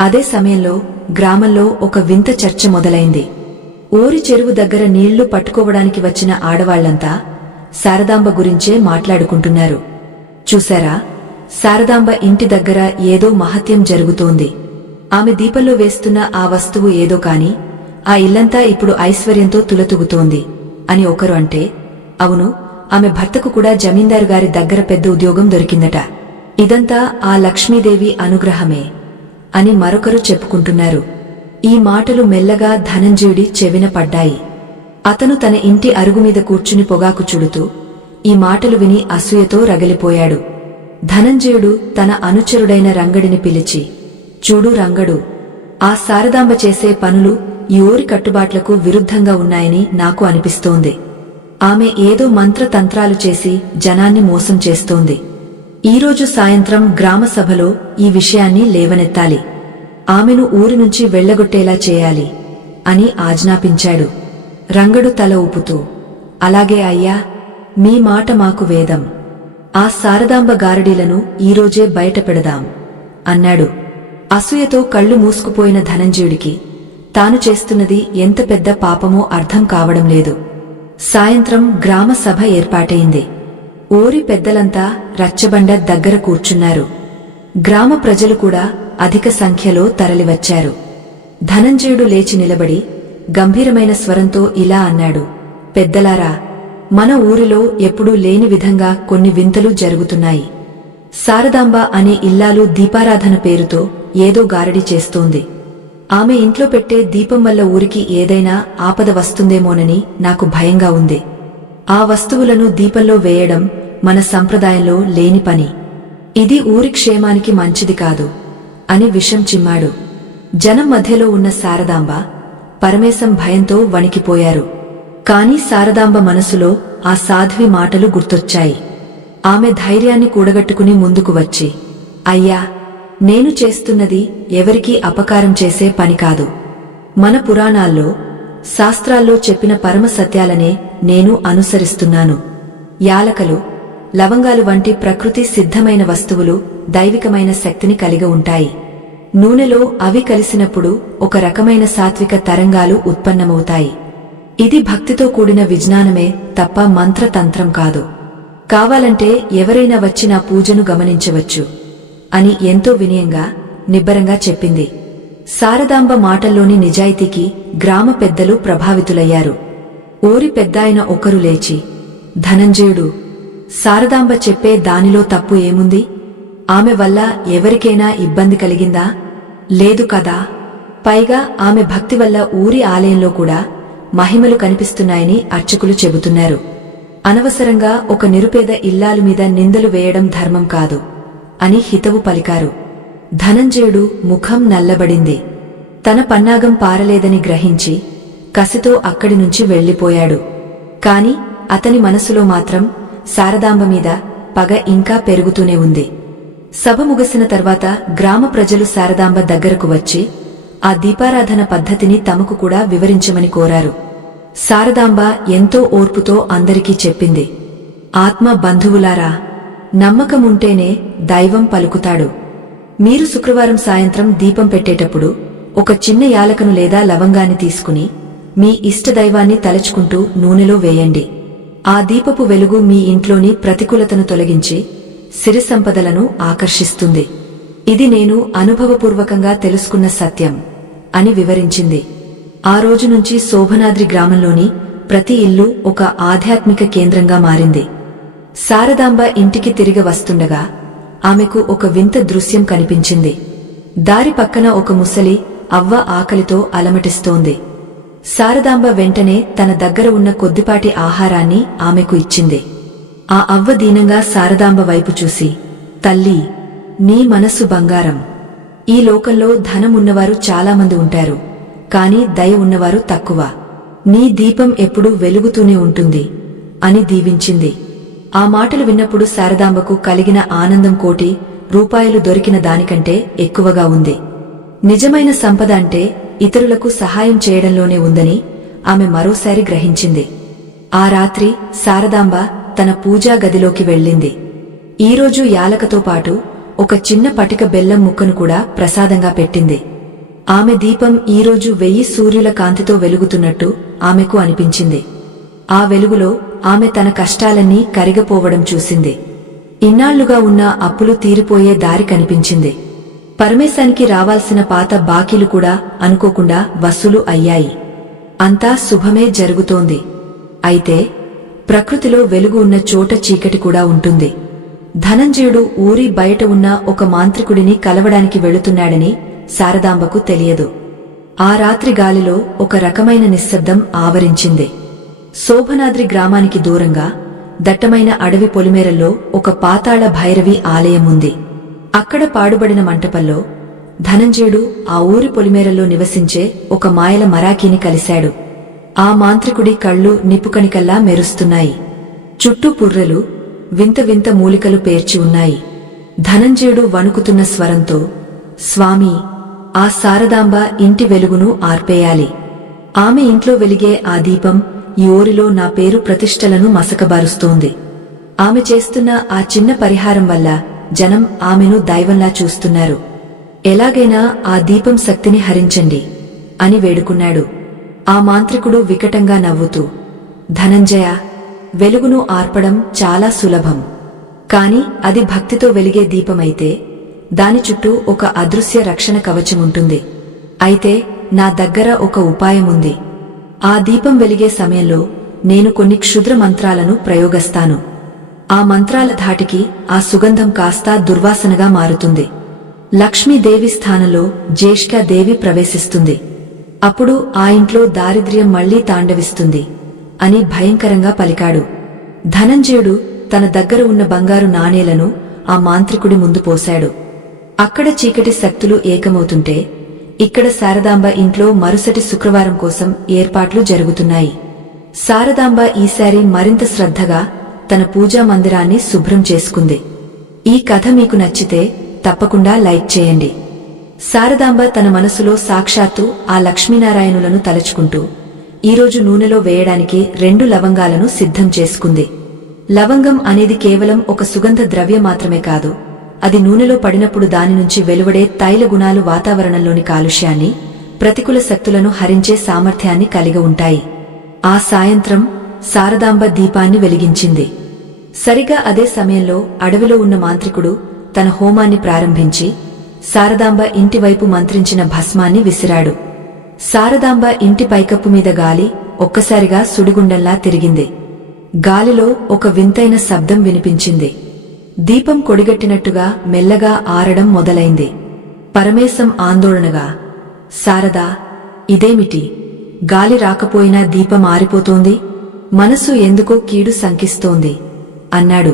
అదే సమయంలో గ్రామంలో ఒక వింత చర్చ మొదలైంది. ఊరి చెరువు దగ్గర నీళ్లు పట్టుకోవడానికి వచ్చిన ఆడవాళ్లంతా శారదాంబ గురించే మాట్లాడుకుంటున్నారు. చూశారా, శారదాంబ ఇంటి దగ్గర ఏదో మహత్యం జరుగుతోంది. ఆమె దీపంలో వేస్తున్న ఆ వస్తువు ఏదో కాని ఆ ఇల్లంతా ఇప్పుడు ఐశ్వర్యంతో తులతూగుతోంది అని ఒకరు అంటే, అవును, ఆమె భర్తకు కూడా జమీందారు గారి దగ్గర పెద్ద ఉద్యోగం దొరికిందట. ఇదంతా ఆ లక్ష్మీదేవి అనుగ్రహమే అని మరొకరు చెప్పుకుంటున్నారు. ఈ మాటలు మెల్లగా ధనంజయుడి చెవిన పడ్డాయి. అతను తన ఇంటి అరుగుమీద కూర్చుని పొగాకు చుడుతూ ఈ మాటలు విని అసూయతో రగిలిపోయాడు. ధనంజయుడు తన అనుచరుడైన రంగడిని పిలిచి, చూడు రంగడు, ఆ శారదాంబ చేసే పనులు ఈ ఊరి కట్టుబాట్లకు విరుద్ధంగా ఉన్నాయని నాకు అనిపిస్తోంది. ఆమె ఏదో మంత్రతంత్రాలు చేసి జనాన్ని మోసం చేస్తోంది. ఈరోజు సాయంత్రం గ్రామసభలో ఈ విషయాన్ని లేవనెత్తాలి. ఆమెను ఊరి నుంచి వెళ్లగొట్టేలా చేయాలి అని ఆజ్ఞాపించాడు. రంగడు తల ఊపుతూ, అలాగే అయ్యా, మీ మాట మాకు వేదం. ఆ శారదాంబ గారడీలను ఈరోజే బయటపెడదాం అన్నాడు. అసూయతో కళ్ళు మూసుకుపోయిన ధనంజయుడికి తాను చేస్తున్నది ఎంత పెద్ద పాపమో అర్థం కావడం లేదు. సాయంత్రం గ్రామ సభ ఏర్పాటైంది. ఊరి పెద్దలంతా రచ్చబండ దగ్గర కూర్చున్నారు. గ్రామ ప్రజలు కూడా అధిక సంఖ్యలో తరలివచ్చారు. ధనంజయుడు లేచి నిలబడి గంభీరమైన స్వరంతో ఇలా అన్నాడు, పెద్దలారా, మన ఊరిలో ఎప్పుడూ లేని విధంగా కొన్ని వింతలు జరుగుతున్నాయి. శారదాంబ అనే ఇల్లాలు దీపారాధన పేరుతో ఏదో గారడీ చేస్తోంది. ఆమె ఇంట్లో పెట్టే దీపం వల్ల ఊరికి ఏదైనా ఆపద వస్తుందేమోనని నాకు భయంగా ఉంది. ఆ వస్తువులను దీపంలో వేయడం మన సంప్రదాయంలో లేని పని. ఇది ఊరి క్షేమానికి మంచిది కాదు అని విషం చిమ్మాడు. జనం మధ్యలో ఉన్న శారదాంబ, పరమేశం భయంతో వణికిపోయారు. కాని శారదాంబ మనసులో ఆ సాధ్వి మాటలు గుర్తొచ్చాయి. ఆమె ధైర్యాన్ని కూడగట్టుకుని ముందుకు వచ్చి, అయ్యా, నేను చేస్తున్నది ఎవరికీ అపకారం చేసే పని కాదు. మన పురాణాల్లో, శాస్త్రాల్లో చెప్పిన పరమ సత్యాలనే నేను అనుసరిస్తున్నాను. యాలకలు, లవంగాలు వంటి ప్రకృతి సిద్ధమైన వస్తువులు దైవికమైన శక్తిని కలిగి ఉంటాయి. నూనెలో అవి కలిసినప్పుడు ఒక రకమైన సాత్విక తరంగాలు ఉత్పన్నమవుతాయి. ఇది భక్తితో కూడిన విజ్ఞానమే తప్ప మంత్రతంత్రం కాదు. కావాలంటే ఎవరైనా వచ్చి నా పూజను గమనించవచ్చు అని ఎంతో వినయంగా, నిబ్బరంగా చెప్పింది. శారదాంబ మాటల్లోని నిజాయితీకి గ్రామ పెద్దలు ప్రభావితులయ్యారు. ఊరి పెద్దాయన ఒకరు లేచి, ధనంజయుడు, శారదాంబ చెప్పే దానిలో తప్పు ఏముంది? ఆమె వల్ల ఎవరికైనా ఇబ్బంది కలిగిందా? లేదు కదా. పైగా ఆమె భక్తి వల్ల ఊరి ఆలయంలో కూడా మహిమలు కనిపిస్తున్నాయని అర్చకులు చెబుతున్నారు. అనవసరంగా ఒక నిరుపేద ఇల్లాలు మీద నిందలు వేయడం ధర్మం కాదు అని హితవు పలికారు. ధనంజయుడు ముఖం నల్లబడింది. తన పన్నాగం పారలేదని గ్రహించి కసితో అక్కడి నుంచి వెళ్లిపోయాడు. కాని అతని మనసులో మాత్రం శారదాంబ మీద పగ ఇంకా పెరుగుతూనే ఉంది. సభ ముగిసిన తర్వాత గ్రామ ప్రజలు శారదాంబ దగ్గరకు వచ్చి ఆ దీపారాధన పద్ధతిని తమకు కూడా వివరించమని కోరారు. శారదాంబ ఎంతో ఓర్పుతో అందరికీ చెప్పింది, ఆత్మ బంధువులారా, నమ్మకముంటేనే దైవం పలుకుతాడు. మీరు శుక్రవారం సాయంత్రం దీపం పెట్టేటప్పుడు ఒక చిన్న యాలకను లేదా లవంగాన్ని తీసుకుని మీ ఇష్టదైవాన్ని తలచుకుంటూ నూనెలో వేయండి. ఆ దీపపు వెలుగు మీ ఇంట్లోని ప్రతికూలతను తొలగించి సిరి సంపదలను ఆకర్షిస్తుంది. ఇది నేను అనుభవపూర్వకంగా తెలుసుకున్న సత్యం అని వివరించింది. ఆ రోజు నుంచి శోభనాద్రి గ్రామంలోని ప్రతి ఇల్లు ఒక ఆధ్యాత్మిక కేంద్రంగా మారింది. శారదాంబ ఇంటికి తిరిగి వస్తుండగా ఆమెకు ఒక వింత దృశ్యం కనిపించింది. దారి పక్కన ఒక ముసలి అవ్వ ఆకలితో అలమటిస్తోంది. శారదాంబ వెంటనే తన దగ్గర ఉన్న కొద్దిపాటి ఆహారాన్ని ఆమెకు ఇచ్చింది. ఆ అవ్వ దీనంగా శారదాంబ వైపు చూసి, తల్లీ, నీ మనస్సు బంగారం. ఈ లోకంలో ధనమున్నవారు చాలామంది ఉంటారు, కాని దయ ఉన్నవారు తక్కువ. నీ దీపం ఎప్పుడూ వెలుగుతూనే ఉంటుంది అని దీవించింది. ఆ మాటలు విన్నప్పుడు శారదాంబకు కలిగిన ఆనందం 1,00,00,000 రూపాయలు దొరికిన దానికంటే ఎక్కువగా ఉంది. నిజమైన సంపద అంటే ఇతరులకు సహాయం చేయడంలోనే ఉందని ఆమె మరోసారి గ్రహించింది. ఆ రాత్రి శారదాంబ తన పూజా గదిలోకి వెళ్ళింది. ఈరోజు యాలకతో పాటు ఒక చిన్న పటిక బెల్లం ముక్కను కూడా ప్రసాదంగా పెట్టింది. ఆమె దీపం ఈరోజు 1000 సూర్యుల కాంతితో వెలుగుతున్నట్టు ఆమెకు అనిపించింది. ఆ వెలుగులో ఆమె తన కష్టాలన్నీ కరిగిపోవడం చూసింది. ఇన్నాళ్లుగా ఉన్న అప్పులు తీరిపోయే దారి కనిపించింది. పరమేశానికి రావాల్సిన పాత బాకీలు కూడా అనుకోకుండా వసూలు అయ్యాయి. అంతా శుభమే జరుగుతోంది. అయితే ప్రకృతిలో వెలుగు ఉన్న చోట చీకటి కూడా ఉంటుంది. ధనంజయుడు ఊరి బయట ఉన్న ఒక మాంత్రికుడిని కలవడానికి వెళుతున్నాడని శారదాంబకు తెలియదు. ఆ రాత్రి గాలిలో ఒక రకమైన నిశ్శబ్దం ఆవరించింది. శోభనాద్రి గ్రామానికి దూరంగా దట్టమైన అడవి పొలిమేరల్లో ఒక పాతాళ భైరవి ఆలయం ఉంది. అక్కడ పాడుబడిన మంటపంలో ధనంజయుడు ఆ ఊరి పొలిమేరల్లో నివసించే ఒక మాయల మరాకీని కలిశాడు. ఆ మాంత్రికుడి కళ్ళు నిప్పుకణికల్లా మెరుస్తున్నాయి. చుట్టూ పుర్రెలు, వింత వింత మూలికలు పేర్చి ఉన్నాయి. ధనంజయుడు వణుకుతున్న స్వరంతో, స్వామీ, ఆ శారదాంబ ఇంటి వెలుగును ఆర్పేయాలి. ఆమె ఇంట్లో వెలిగే ఆ దీపం ఈ ఊరిలో నా పేరు ప్రతిష్టలను మసకబారుస్తోంది. ఆమె చేస్తున్న ఆ చిన్న పరిహారం వల్ల జనం ఆమెను దైవంలా చూస్తున్నారు. ఎలాగైనా ఆ దీపం శక్తిని హరించండి అని వేడుకున్నాడు. ఆ మాంత్రికుడు వికటంగా నవ్వుతూ, ధనంజయ, వెలుగును ఆర్పడం చాలా సులభం. కాని అది భక్తితో వెలిగే దీపమైతే దాని చుట్టూ ఒక అదృశ్య రక్షణ కవచముంటుంది. అయితే నా దగ్గర ఒక ఉపాయముంది. ఆ దీపం వెలిగే సమయంలో నేను కొన్ని క్షుద్ర మంత్రాలను ప్రయోగిస్తాను. ఆ మంత్రాల ధాటికి ఆ సుగంధం కాస్తా దుర్వాసనగా మారుతుంది. లక్ష్మీదేవి స్థానంలో జ్యేష్ఠాదేవి ప్రవేశిస్తుంది. అప్పుడు ఆ ఇంట్లో దారిద్ర్యం మళ్లీ తాండవిస్తుంది అని భయంకరంగా పలికాడు. ధనంజయుడు తన దగ్గర ఉన్న బంగారు నాణేలను ఆ మాంత్రికుడి ముందు పోశాడు. అక్కడ చీకటి శక్తులు ఏకమవుతుంటే ఇక్కడ శారదాంబ ఇంట్లో మరుసటి శుక్రవారం కోసం ఏర్పాట్లు జరుగుతున్నాయి. శారదాంబ ఈసారి మరింత శ్రద్ధగా తన పూజా మందిరాన్ని శుభ్రం చేసుకుంది. ఈ కథ మీకు నచ్చితే తప్పకుండా లైక్ చేయండి. శారదాంబ తన మనసులో సాక్షాత్తు ఆ లక్ష్మీనారాయణులను తలుచుకుంటూ ఈరోజు నూనెలో వేయడానికి 2 లవంగాలను సిద్ధం చేసుకుంది. లవంగం అనేది కేవలం ఒక సుగంధ ద్రవ్యం మాత్రమే కాదు, అది నూనెలో పడినప్పుడు దాని నుంచి వెలువడే తైల గుణాలు వాతావరణంలోని కాలుష్యాన్ని, ప్రతికూల శక్తులను హరించే సామర్థ్యాన్ని కలిగి ఉంటాయి. ఆ సాయంత్రం శారదాంబ దీపాన్ని వెలిగించింది. సరిగా అదే సమయంలో అడవిలో ఉన్న మాంత్రికుడు తన హోమాన్ని ప్రారంభించి శారదాంబ ఇంటివైపు మంత్రించిన భస్మాన్ని విసిరాడు. శారదాంబ ఇంటి పైకప్పు మీద గాలి ఒక్కసారిగా సుడిగుండంలా తిరిగింది. గాలిలో ఒక వింతైన శబ్దం వినిపించింది. దీపం కొడిగట్టినట్టుగా మెల్లగా ఆరడం మొదలైంది. పరమేశం ఆందోళనగా, శారదా, ఇదేమిటి? గాలి రాకపోయినా దీపం ఆరిపోతోంది. మనసు ఎందుకో కీడు శంకిస్తోంది అన్నాడు.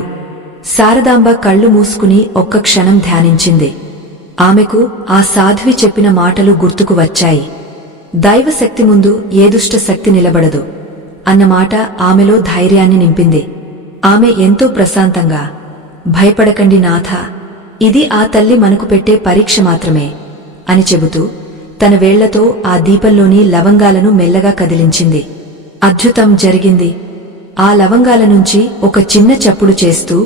శారదాంబ కళ్ళు మూసుకుని ఒక్క క్షణం ధ్యానించింది. ఆమెకు ఆ సాధ్వి చెప్పిన మాటలు గుర్తుకు వచ్చాయి. దైవశక్తి ముందు ఏ దుష్ట శక్తి నిలబడదు అన్నమాట ఆమెలో ధైర్యాన్ని నింపింది. ఆమె ఎంతో ప్రశాంతంగా, భయపడకండి నాథ, ఇది ఆ తల్లి మనకు పెట్టే పరీక్ష మాత్రమే అని చెబుతూ తన వేళ్లతో ఆ దీపంలోని లవంగాలను మెల్లగా కదిలించింది. అద్భుతం జరిగింది. ఆ లవంగాల నుంచి ఒక చిన్న చప్పుడు చేస్తూ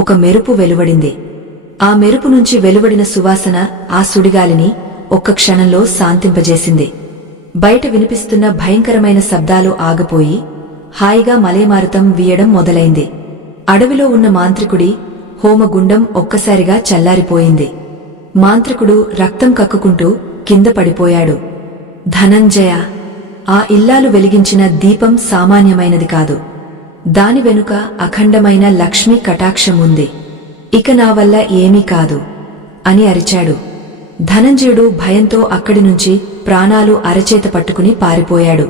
ఒక మెరుపు వెలువడింది. ఆ మెరుపు నుంచి వెలువడిన సువాసన ఆ సుడిగాలిని ఒక్క క్షణంలో శాంతింపజేసింది. బయట వినిపిస్తున్న భయంకరమైన శబ్దాలు ఆగిపోయి హాయిగా మలేమారుతం వీయడం మొదలైంది. అడవిలో ఉన్న మాంత్రికుడి హోమగుండం ఒక్కసారిగా చల్లారిపోయింది. మాంత్రికుడు రక్తం కక్కుకుంటూ కింద పడిపోయాడు. ధనంజయ, ఆ ఇల్లాలు వెలిగించిన దీపం సామాన్యమైనది కాదు. దాని వెనుక అఖండమైన లక్ష్మీ కటాక్షం ఉంది. ఇక నా వల్ల ఏమీ కాదు అని అరిచాడు. ధనంజయుడు భయంతో అక్కడి నుంచి ప్రాణాలు అరచేత పట్టుకుని పారిపోయాడు.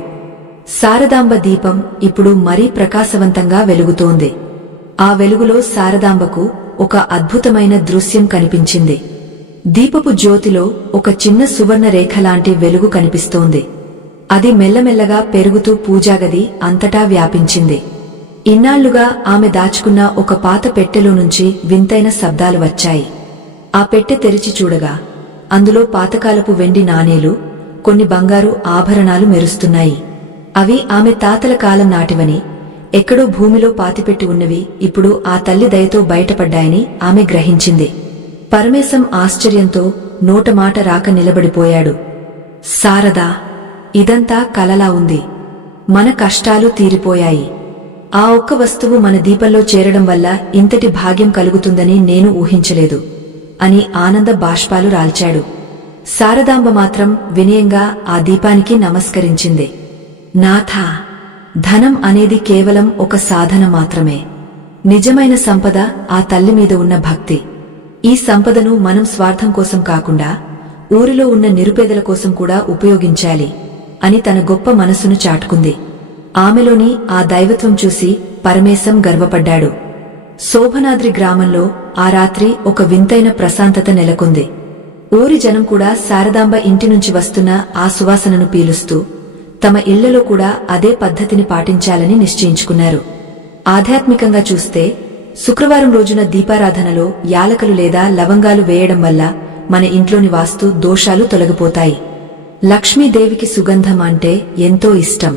శారదాంబ దీపం ఇప్పుడు మరీ ప్రకాశవంతంగా వెలుగుతోంది. ఆ వెలుగులో శారదాంబకు ఒక అద్భుతమైన దృశ్యం కనిపించింది. దీపపు జ్యోతిలో ఒక చిన్న సువర్ణ రేఖలాంటి వెలుగు కనిపిస్తోంది. అది మెల్లమెల్లగా పెరుగుతూ పూజాగది అంతటా వ్యాపించింది. ఇన్నాళ్లుగా ఆమె దాచుకున్న ఒక పాత పెట్టెలో నుంచి వింతైన శబ్దాలు వచ్చాయి. ఆ పెట్టె తెరిచి చూడగా అందులో పాతకాలపు వెండి నాణేలు, కొన్ని బంగారు ఆభరణాలు మెరుస్తున్నాయి. అవి ఆమె తాతల కాలం నాటివని, ఎక్కడో భూమిలో పాతిపెట్టి ఉన్నవి ఇప్పుడు ఆ తల్లి దయతో బయటపడ్డాయని ఆమె గ్రహించింది. పరమేశం ఆశ్చర్యంతో నోటమాట రాక నిలబడిపోయాడు. శారదా, ఇదంతా కలలా ఉంది. మన కష్టాలు తీరిపోయాయి. ఆ ఒక్క వస్తువు మన దీపంలో చేరడం వల్ల ఇంతటి భాగ్యం కలుగుతుందని నేను ఊహించలేదు అని ఆనంద బాష్పాలు రాల్చాడు. శారదాంబ మాత్రం వినయంగా ఆ దీపానికి నమస్కరించింది. నాథా, ధనం అనేది కేవలం ఒక సాధన మాత్రమే. నిజమైన సంపద ఆ తల్లి మీద ఉన్న భక్తి. ఈ సంపదను మనం స్వార్థం కోసం కాకుండా ఊరిలో ఉన్న నిరుపేదల కోసం కూడా ఉపయోగించాలి అని తన గొప్ప మనసును చాటుకుంది. ఆమెలోని ఆ దైవత్వం చూసి పరమేశం గర్వపడ్డాడు. శోభనాద్రి గ్రామంలో ఆ రాత్రి ఒక వింతైన ప్రశాంతత నెలకొంది. ఊరి జనం కూడా శారదాంబ ఇంటి నుంచి వస్తున్న ఆ సువాసనను పీలుస్తూ తమ ఇళ్లలో కూడా అదే పద్ధతిని పాటించాలని నిశ్చయించుకున్నారు. ఆధ్యాత్మికంగా చూస్తే శుక్రవారం రోజున దీపారాధనలో యాలకులు లేదా లవంగాలు వేయడం వల్ల మన ఇంట్లోని వాస్తు దోషాలు తొలగిపోతాయి. లక్ష్మీదేవికి సుగంధం అంటే ఎంతో ఇష్టం.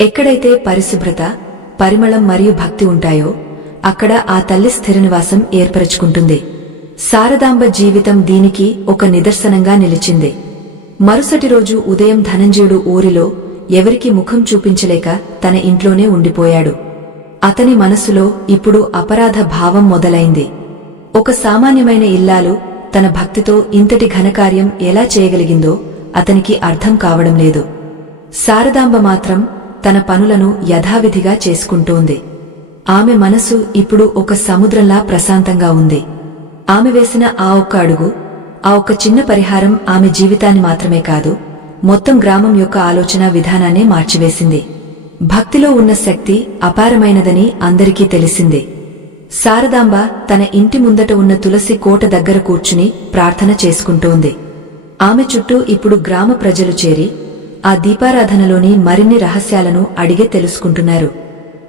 ఎక్కడైతే పరిశుభ్రత, పరిమళం మరియు భక్తి ఉంటాయో అక్కడ ఆ తల్లి స్థిర నివాసం ఏర్పరచుకుంటుంది. శారదాంబ జీవితం దీనికి ఒక నిదర్శనంగా నిలిచింది. మరుసటి రోజు ఉదయం ధనంజయుడు ఊరిలో ఎవరికి ముఖం చూపించలేక తన ఇంట్లోనే ఉండిపోయాడు. అతని మనసులో ఇప్పుడు అపరాధ భావం మొదలైంది. ఒక సామాన్యమైన ఇల్లాలు తన భక్తితో ఇంతటి ఘనకార్యం ఎలా చేయగలిగిందో అతనికి అర్థం కావడం లేదు. శారదాంబ మాత్రం తన పనులను యథావిధిగా చేసుకుంటోంది. ఆమె మనసు ఇప్పుడు ఒక సముద్రంలా ప్రశాంతంగా ఉంది. ఆమె వేసిన ఆ ఒక్క అడుగు, ఆ ఒక్క చిన్న పరిహారం ఆమె జీవితాన్ని మాత్రమే కాదు, మొత్తం గ్రామం యొక్క ఆలోచన విధానాన్నే మార్చివేసింది. భక్తిలో ఉన్న శక్తి అపారమైనదని అందరికీ తెలిసింది. శారదాంబ తన ఇంటి ముందట ఉన్న తులసి కోట దగ్గర కూర్చుని ప్రార్థన చేసుకుంటోంది. ఆమె చుట్టూ ఇప్పుడు గ్రామ ప్రజలు చేరి ఆ దీపారాధనలోని మరిన్ని రహస్యాలను అడిగే తెలుసుకుంటున్నారు.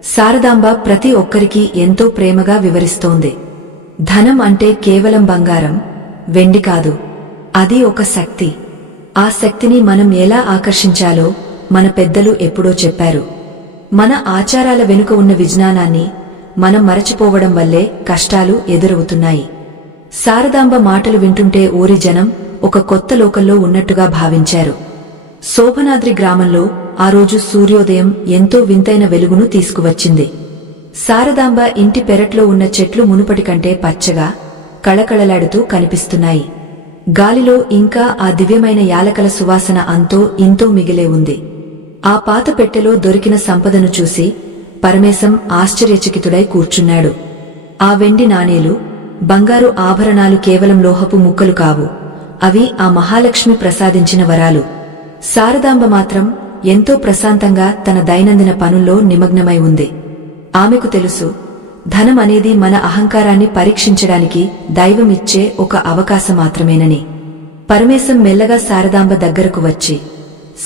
శారదాంబ ప్రతి ఒక్కరికి ఎంతో ప్రేమగా వివరిస్తోంది. ధనం అంటే కేవలం బంగారం, వెండి కాదు. అది ఒక శక్తి. ఆ శక్తిని మనం ఎలా ఆకర్షించాలో మన పెద్దలు ఎప్పుడో చెప్పారు. మన ఆచారాల వెనుక ఉన్న విజ్ఞానాన్ని మనం మరచిపోవడం వల్లే కష్టాలు ఎదురవుతున్నాయి. శారదాంబ మాటలు వింటుంటే ఊరి జనం ఒక కొత్త లోకంలో ఉన్నట్టుగా భావించారు. శోభనాద్రి గ్రామంలో ఆ రోజు సూర్యోదయం ఎంతో వింతైన వెలుగును తీసుకువచ్చింది. శారదాంబ ఇంటి పెరట్లో ఉన్న చెట్లు మునుపటి కంటే పచ్చగా, కళకళలాడుతూ కనిపిస్తున్నాయి. గాలిలో ఇంకా ఆ దివ్యమైన యాలకల సువాసన అంతో ఇంతో మిగిలే ఉంది. ఆ పాత పెట్టెలో దొరికిన సంపదను చూసి పరమేశం ఆశ్చర్యచకితుడై కూర్చున్నాడు. ఆ వెండి నాణేలు, బంగారు ఆభరణాలు కేవలం లోహపు ముక్కలు కావు. అవి ఆ మహాలక్ష్మి ప్రసాదించిన వరాలు. శారదాంబ మాత్రం ఎంతో ప్రశాంతంగా తన దైనందిన పనుల్లో నిమగ్నమై ఉంది. ఆమెకు తెలుసు, ధనం అనేది మన అహంకారాన్ని పరీక్షించడానికి దైవమిచ్చే ఒక అవకాశం మాత్రమేనని. పరమేశం మెల్లగా శారదాంబ దగ్గరకు వచ్చి,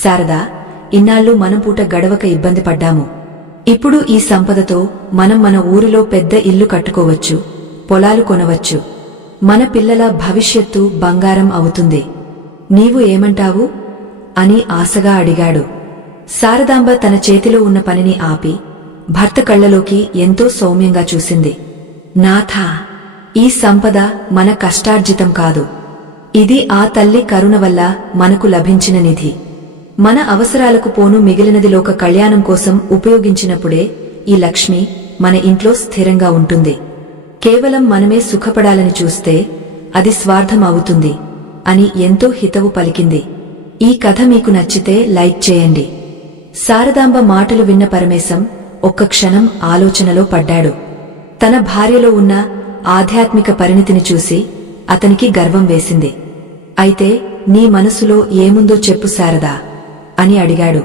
శారదా, ఇన్నాళ్లు మనం పూట గడవక ఇబ్బంది పడ్డాము. ఇప్పుడు ఈ సంపదతో మనం మన ఊరిలో పెద్ద ఇల్లు కట్టుకోవచ్చు, పొలాలు కొనవచ్చు. మన పిల్లల భవిష్యత్తు బంగారం అవుతుంది. నీవు ఏమంటావు అని ఆశగా అడిగాడు. శారదాంబ తన చేతిలో ఉన్న పనిని ఆపి భర్త కళ్లలోకి ఎంతో సౌమ్యంగా చూసింది. నాథా, ఈ సంపద మన కష్టార్జితం కాదు. ఇది ఆ తల్లి కరుణ వల్ల మనకు లభించిన నిధి. మన అవసరాలకు పోను మిగిలినది లోక కళ్యాణం కోసం ఉపయోగించినప్పుడే ఈ లక్ష్మి మన ఇంట్లో స్థిరంగా ఉంటుంది. కేవలం మనమే సుఖపడాలని చూస్తే అది స్వార్థం అవుతుంది అని ఎంతో హితవు పలికింది. ఈ కథ మీకు నచ్చితే లైక్ చేయండి. శారదాంబ మాటలు విన్న పరమేశం ఒక్క క్షణం ఆలోచనలో పడ్డాడు. తన భార్యలో ఉన్న ఆధ్యాత్మిక పరిణితిని చూసి అతనికి గర్వం వేసింది. అయితే నీ మనసులో ఏముందో చెప్పు శారదా అని అడిగాడు.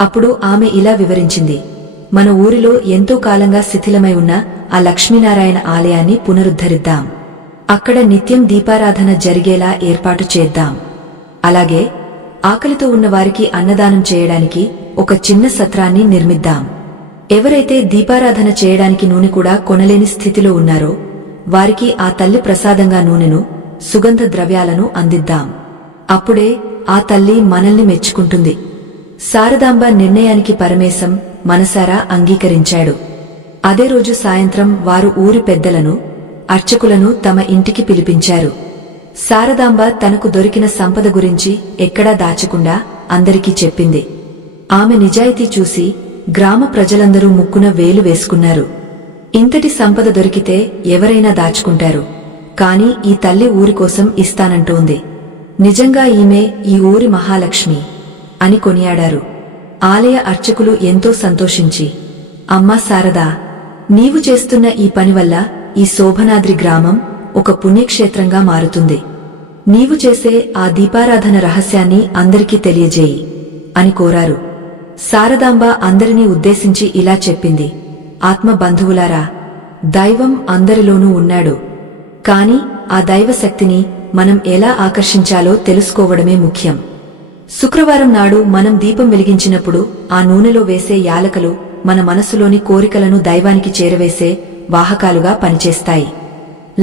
అప్పుడు ఆమె ఇలా వివరించింది. మన ఊరిలో ఎంతో కాలంగా శిథిలమై ఉన్న ఆ లక్ష్మీనారాయణ ఆలయాన్ని పునరుద్ధరిద్దాం. అక్కడ నిత్యం దీపారాధన జరిగేలా ఏర్పాటు చేద్దాం. అలాగే ఆకలితో ఉన్న వారికి అన్నదానం చేయడానికి ఒక చిన్న సత్రాన్ని నిర్మిద్దాం. ఎవరైతే దీపారాధన చేయడానికి నూనె కూడా కొనలేని స్థితిలో ఉన్నారో వారికి ఆ తల్లి ప్రసాదంగా నూనెను, సుగంధ ద్రవ్యాలను అందిద్దాం. అప్పుడే ఆ తల్లి మనల్ని మెచ్చుకుంటుంది. శారదాంబ నిర్ణయానికి పరమేశం మనసారా అంగీకరించాడు. అదే రోజు సాయంత్రం వారు ఊరి పెద్దలను, అర్చకులను తమ ఇంటికి పిలిపించారు. శారదాంబ తనకు దొరికిన సంపద గురించి ఎక్కడా దాచకుండా అందరికీ చెప్పింది. ఆమె నిజాయితీ చూసి గ్రామ ప్రజలందరూ ముక్కున వేలు వేసుకున్నారు. ఇంతటి సంపద దొరికితే ఎవరైనా దాచుకుంటారు, కాని ఈ తల్లి ఊరికోసం ఇస్తానంటోంది. నిజంగా ఈమె ఈ ఊరి మహాలక్ష్మి అని కొనియాడారు. ఆలయ అర్చకులు ఎంతో సంతోషించి, అమ్మా శారదా, నీవు చేస్తున్న ఈ పని వల్ల ఈ శోభనాద్రి గ్రామం ఒక పుణ్యక్షేత్రంగా మారుతుంది. నీవు చేసే ఆ దీపారాధన రహస్యాన్ని అందరికీ తెలియజేయి అని కోరారు. శారదాంబ అందరినీ ఉద్దేశించి ఇలా చెప్పింది, ఆత్మ బంధువులారా, దైవం అందరిలోనూ ఉన్నాడు. కాని ఆ దైవశక్తిని మనం ఎలా ఆకర్షించాలో తెలుసుకోవడమే ముఖ్యం. శుక్రవారం నాడు మనం దీపం వెలిగించినప్పుడు ఆ నూనెలో వేసే యాలకలు మన మనసులోని కోరికలను దైవానికి చేరవేసే వాహకాలుగా పనిచేస్తాయి.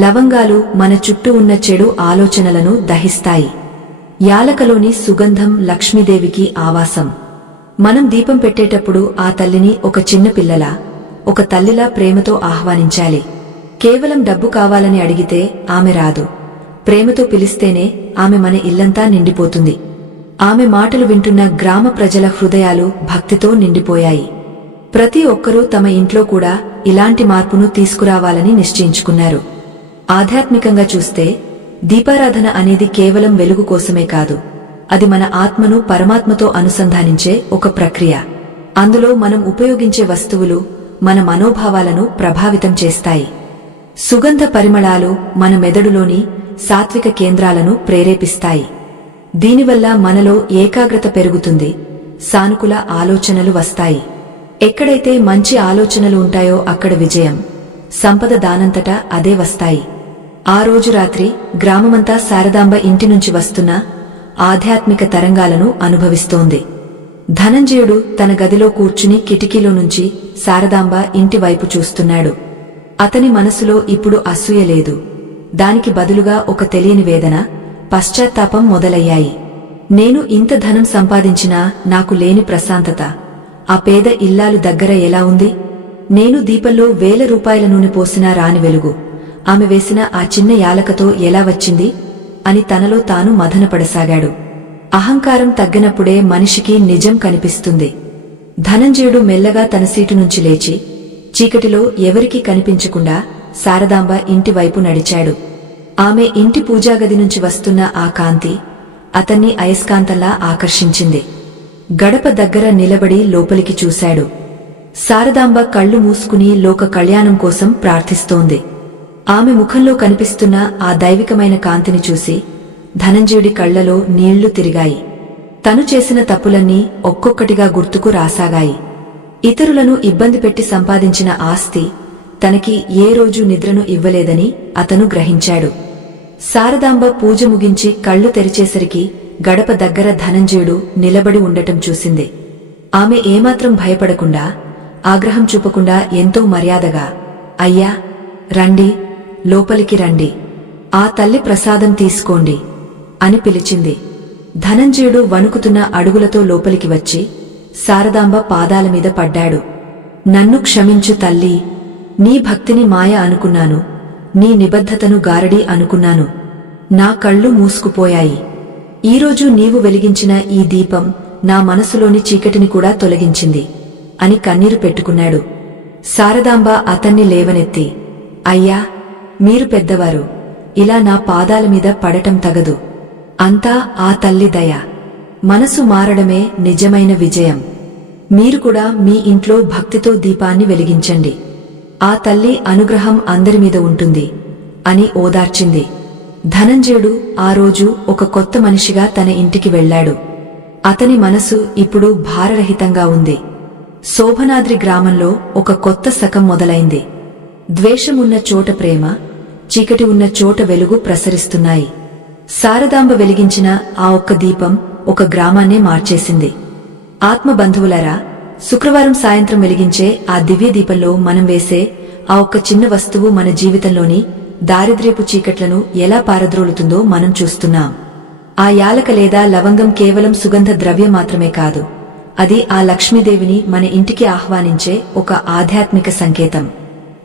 లవంగాలు మన చుట్టూ ఉన్న చెడు ఆలోచనలను దహిస్తాయి. యాలకలోని సుగంధం లక్ష్మీదేవికి ఆవాసం. మనం దీపం పెట్టేటప్పుడు ఆ తల్లిని ఒక చిన్న పిల్లలా, ఒక తల్లిలా ప్రేమతో ఆహ్వానించాలి. కేవలం డబ్బు కావాలని అడిగితే ఆమె రాదు. ప్రేమతో పిలిస్తేనే ఆమె మన ఇల్లంతా నిండిపోతుంది. ఆమె మాటలు వింటున్న గ్రామ ప్రజల హృదయాలు భక్తితో నిండిపోయాయి. ప్రతి ఒక్కరూ తమ ఇంట్లో కూడా ఇలాంటి మార్పును తీసుకురావాలని నిశ్చయించుకున్నారు. ఆధ్యాత్మికంగా చూస్తే దీపారాధన అనేది కేవలం వెలుగు కోసమే కాదు, అది మన ఆత్మను పరమాత్మతో అనుసంధానించే ఒక ప్రక్రియ. అందులో మనం ఉపయోగించే వస్తువులు మన మనోభావాలను ప్రభావితం చేస్తాయి. సుగంధ పరిమళాలు మన మెదడులోని సాత్విక కేంద్రాలను ప్రేరేపిస్తాయి. దీనివల్ల మనలో ఏకాగ్రత పెరుగుతుంది, సానుకూల ఆలోచనలు వస్తాయి. ఎక్కడైతే మంచి ఆలోచనలు ఉంటాయో అక్కడ విజయం, సంపద దానంతటా అదే వస్తాయి. ఆ రోజు రాత్రి గ్రామమంతా శారదాంబ ఇంటి నుంచి వస్తున్న ఆధ్యాత్మిక తరంగాలను అనుభవిస్తోంది. ధనంజయుడు తన గదిలో కూర్చుని కిటికీలో నుంచి శారదాంబ ఇంటి వైపు చూస్తున్నాడు. అతని మనసులో ఇప్పుడు అసూయ లేదు. దానికి బదులుగా ఒక తెలియని వేదన, పశ్చాత్తాపం మొదలయ్యాయి. నేను ఇంత ధనం సంపాదించినా నాకు లేని ప్రశాంతత ఆ పేద ఇల్లాలు దగ్గర ఎలా ఉంది? నేను దీపంలో 1000 రూపాయల నూనె పోసినా రాని వెలుగు ఆమె వేసిన ఆ చిన్న యాలకతో ఎలా వచ్చింది అని తనలో తాను మదనపడసాగాడు. అహంకారం తగ్గినప్పుడే మనిషికి నిజం కనిపిస్తుంది. ధనంజయుడు మెల్లగా తన సీటు నుంచి లేచి చీకటిలో ఎవరికీ కనిపించకుండా శారదాంబ ఇంటివైపు నడిచాడు. ఆమె ఇంటి పూజాగది నుంచి వస్తున్న ఆ కాంతి అతన్ని అయస్కాంతంలా ఆకర్షించింది. గడప దగ్గర నిలబడి లోపలికి చూశాడు. శారదాంబ కళ్ళు మూసుకుని లోక కళ్యాణం కోసం ప్రార్థిస్తోంది. ఆమె ముఖంలో కనిపిస్తున్న ఆ దైవికమైన కాంతిని చూసి ధనంజయుడి కళ్లలో నీళ్లు తిరిగాయి. తను చేసిన తప్పులన్నీ ఒక్కొక్కటిగా గుర్తుకు రాసాగాయి. ఇతరులను ఇబ్బంది పెట్టి సంపాదించిన ఆస్తి తనకి ఏ రోజు నిద్రను ఇవ్వలేదని అతను గ్రహించాడు. శారదాంబ పూజ ముగించి కళ్ళు తెరిచేసరికి గడప దగ్గర ధనంజయుడు నిలబడి ఉండటం చూసింది. ఆమె ఏమాత్రం భయపడకుండా, ఆగ్రహం చూపకుండా ఎంతో మర్యాదగా, అయ్యా, రండి, లోపలికి రండి, ఆ తల్లి ప్రసాదం తీసుకోండి అని పిలిచింది. ధనంజయుడు వణుకుతున్న అడుగులతో లోపలికి వచ్చి శారదాంబ పాదాల మీద పడ్డాడు. నన్ను క్షమించు తల్లీ, నీ భక్తిని మాయ అనుకున్నాను, నీ నిబద్ధతను గారడి అనుకున్నాను. నా కళ్ళు మూసుకుపోయాయి. ఈరోజు నీవు వెలిగించిన ఈ దీపం నా మనసులోని చీకటిని కూడా తొలగించింది అని కన్నీరు పెట్టుకున్నాడు. శారదాంబ అతన్ని లేవనెత్తి, అయ్యా, మీరు పెద్దవారు, ఇలా నా పాదాల మీద పడటం తగదు. అంతా ఆ తల్లి దయ. మనసు మారడమే నిజమైన విజయం. మీరు కూడా మీ ఇంట్లో భక్తితో దీపాన్ని వెలిగించండి. ఆ తల్లి అనుగ్రహం అందరి మీద ఉంటుంది అని ఓదార్చింది. ధనంజయుడు ఆ రోజు ఒక కొత్త మనిషిగా తన ఇంటికి వెళ్లాడు. అతని మనసు ఇప్పుడు భారరహితంగా ఉంది. శోభనాద్రి గ్రామంలో ఒక కొత్త శకం మొదలైంది. ద్వేషమున్న చోట ప్రేమ, చీకటి ఉన్న చోట వెలుగు ప్రసరిస్తున్నాయి. శారదాంబ వెలిగించిన ఆ ఒక్క దీపం ఒక గ్రామాన్నే మార్చేసింది. ఆత్మబంధువులారా, శుక్రవారం సాయంత్రం వెలిగించే ఆ దివ్య దీపంలో మనం వేసే ఆ ఒక్క చిన్న వస్తువు మన జీవితంలోని దారిద్ర్యపు చీకట్లను ఎలా పారద్రోలుతుందో మనం చూస్తున్నాం. ఆ యాలక లేదా లవంగం కేవలం సుగంధ ద్రవ్యం మాత్రమే కాదు, అది ఆ లక్ష్మీదేవిని మన ఇంటికి ఆహ్వానించే ఒక ఆధ్యాత్మిక సంకేతం.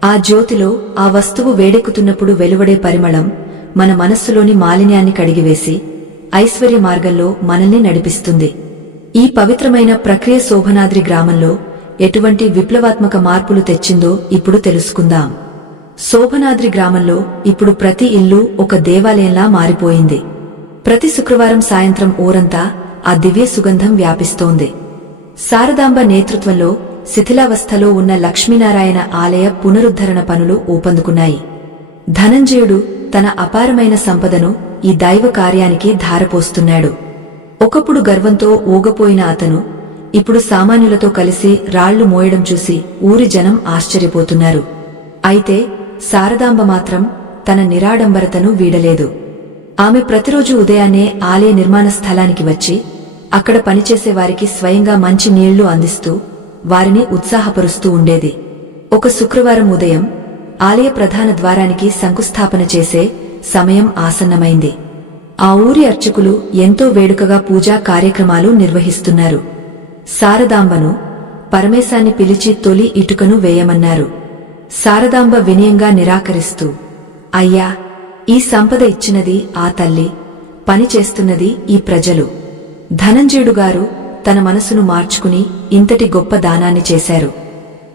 ఆ జ్యోతిలో ఆ వస్తువు వేడెక్కుతున్నప్పుడు వెలువడే పరిమళం మన మనస్సులోని మాలిన్యాన్ని కడిగివేసి ఐశ్వర్య మార్గంలో మనల్ని నడిపిస్తుంది. ఈ పవిత్రమైన ప్రక్రియ శోభనాద్రి గ్రామంలో ఎటువంటి విప్లవాత్మక మార్పులు తెచ్చిందో ఇప్పుడు తెలుసుకుందాం. శోభనాద్రి గ్రామంలో ఇప్పుడు ప్రతి ఇల్లు ఒక దేవాలయంలా మారిపోయింది. ప్రతి శుక్రవారం సాయంత్రం ఊరంతా ఆ దివ్య సుగంధం వ్యాపిస్తోంది. శారదాంబ నేతృత్వంలో శిథిలావస్థలో ఉన్న లక్ష్మీనారాయణ ఆలయ పునరుద్ధరణ పనులు ఊపందుకున్నాయి. ధనంజయుడు తన అపారమైన సంపదను ఈ దైవ కార్యానికి ధారపోస్తున్నాడు. ఒకప్పుడు గర్వంతో ఊగపోయిన అతను ఇప్పుడు సామాన్యులతో కలిసి రాళ్లు మోయడం చూసి ఊరి జనం ఆశ్చర్యపోతున్నారు. అయితే శారదాంబ మాత్రం తన నిరాడంబరతను వీడలేదు. ఆమె ప్రతిరోజు ఉదయాన్నే ఆలయ నిర్మాణ స్థలానికి వచ్చి అక్కడ పనిచేసే వారికి స్వయంగా మంచి నీళ్లు అందిస్తూ వారిని ఉత్సాహపరుస్తూ ఉండేది. ఒక శుక్రవారం ఉదయం ఆలయ ప్రధాన ద్వారానికి శంకుస్థాపన చేసే సమయం ఆసన్నమైంది. ఆ ఊరి అర్చకులు ఎంతో వేడుకగా పూజా కార్యక్రమాలు నిర్వహిస్తున్నారు. శారదాంబను పరమేశాన్ని పిలిచి తొలి ఇటుకను వేయమన్నారు. శారదాంబ వినయంగా నిరాకరిస్తూ, అయ్యా, ఈ సంపద ఇచ్చినది ఆ తల్లి, పని చేస్తున్నది ఈ ప్రజలు. ధనంజయుడు గారు తన మనసును మార్చుకుని ఇంతటి గొప్ప దానాన్ని చేశారు.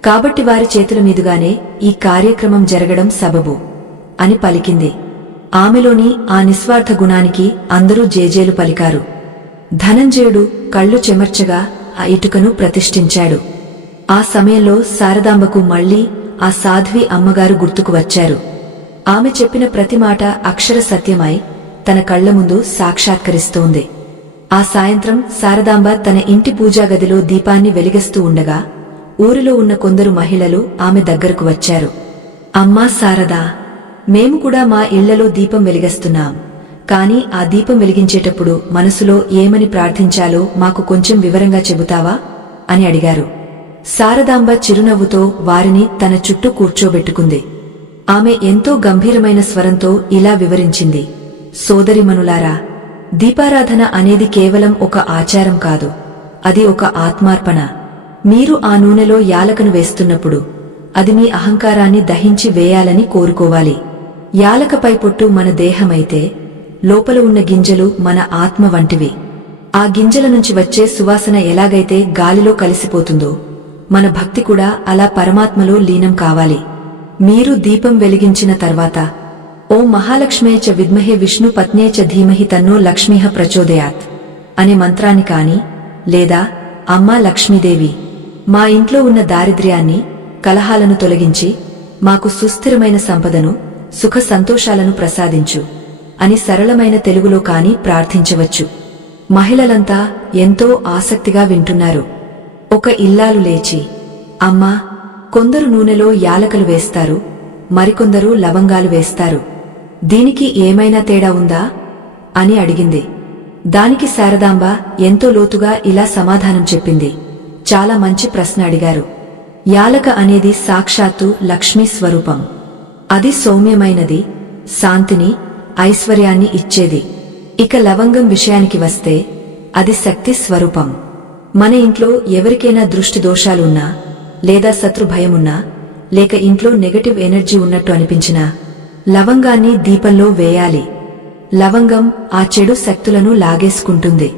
కాబట్టి వారి చేతుల మీదుగానే ఈ కార్యక్రమం జరగడం సబబు అని పలికింది. ఆమెలోని ఆ నిస్వార్థ గుణానికి అందరూ జేజేలు పలికారు. ధనంజయుడు కళ్ళు చెమర్చగా ఆ ఇటుకను ప్రతిష్ఠించాడు. ఆ సమయంలో శారదాంబకు మళ్లీ ఆ సాధ్వి అమ్మగారు గుర్తుకు వచ్చారు. ఆమె చెప్పిన ప్రతి మాట అక్షర సత్యమై తన కళ్ల ముందు సాక్షాత్కరిస్తోంది. ఆ సాయంత్రం శారదాంబ తన ఇంటి పూజాగదిలో దీపాన్ని వెలిగిస్తూ ఉండగా ఊరిలో ఉన్న కొందరు మహిళలు ఆమె దగ్గరకు వచ్చారు. అమ్మా శారదా, మేము కూడా మా ఇళ్లలో దీపం వెలిగిస్తున్నాం. కాని ఆ దీపం వెలిగించేటప్పుడు మనసులో ఏమని ప్రార్థించాలో మాకు కొంచెం వివరంగా చెబుతావా అని అడిగారు. శారదాంబ చిరునవ్వుతో వారిని తన చుట్టూ కూర్చోబెట్టుకుంది. ఆమె ఎంతో గంభీరమైన స్వరంతో ఇలా వివరించింది. సోదరిమనులారా, దీపారాధన అనేది కేవలం ఒక ఆచారం కాదు, అది ఒక ఆత్మార్పణ. మీరు ఆ నూనెలో యాలకను వేస్తున్నప్పుడు అది మీ అహంకారాన్ని దహించి వేయాలని కోరుకోవాలి. యాలకపై పొట్టు మన దేహమైతే లోపల ఉన్న గింజలు మన ఆత్మ వంటివి. ఆ గింజల నుంచి వచ్చే సువాసన ఎలాగైతే గాలిలో కలిసిపోతుందో మన భక్తి కూడా అలా పరమాత్మలో లీనం కావాలి. మీరు దీపం వెలిగించిన తర్వాత ఓం మహాలక్ష్మే చ విద్మహే విష్ణు పత్నే చ ధీమహి తన్నో లక్ష్మీః ప్రచోదయాత్ అనే మంత్రాన్ని కాని, లేదా అమ్మా లక్ష్మీదేవి, మా ఇంట్లో ఉన్న దారిద్ర్యాన్ని, కలహాలను తొలగించి మాకు సుస్థిరమైన సంపదను, సుఖ సంతోషాలను ప్రసాదించు అని సరళమైన తెలుగులో కాని ప్రార్థించవచ్చు. మహిళలంతా ఎంతో ఆసక్తిగా వింటున్నారు. ఒక ఇల్లాలు లేచి, అమ్మా, కొందరు నూనెలో యాలకలు వేస్తారు, మరికొందరు లవంగాలు వేస్తారు. దీనికి ఏమైనా తేడా ఉందా అని అడిగింది. దానికి శారదాంబ ఎంతో లోతుగా ఇలా సమాధానం చెప్పింది. చాలా మంచి ప్రశ్న అడిగారు. యాలక అనేది సాక్షాత్తు లక్ష్మీ స్వరూపం. అది సౌమ్యమైనది, శాంతిని, ఐశ్వర్యాన్ని ఇచ్చేది. ఇక లవంగం విషయానికి వస్తే అది శక్తి స్వరూపం. మన ఇంట్లో ఎవరికైనా దృష్టి దోషాలున్నా, లేదా శత్రు భయమున్నా, లేక ఇంట్లో నెగటివ్ ఎనర్జీ ఉన్నట్టు అనిపించినా లవంగాన్ని దీపంలో వేయాలి. లవంగం ఆ చెడు శక్తులను లాగేసుకుంటుంది.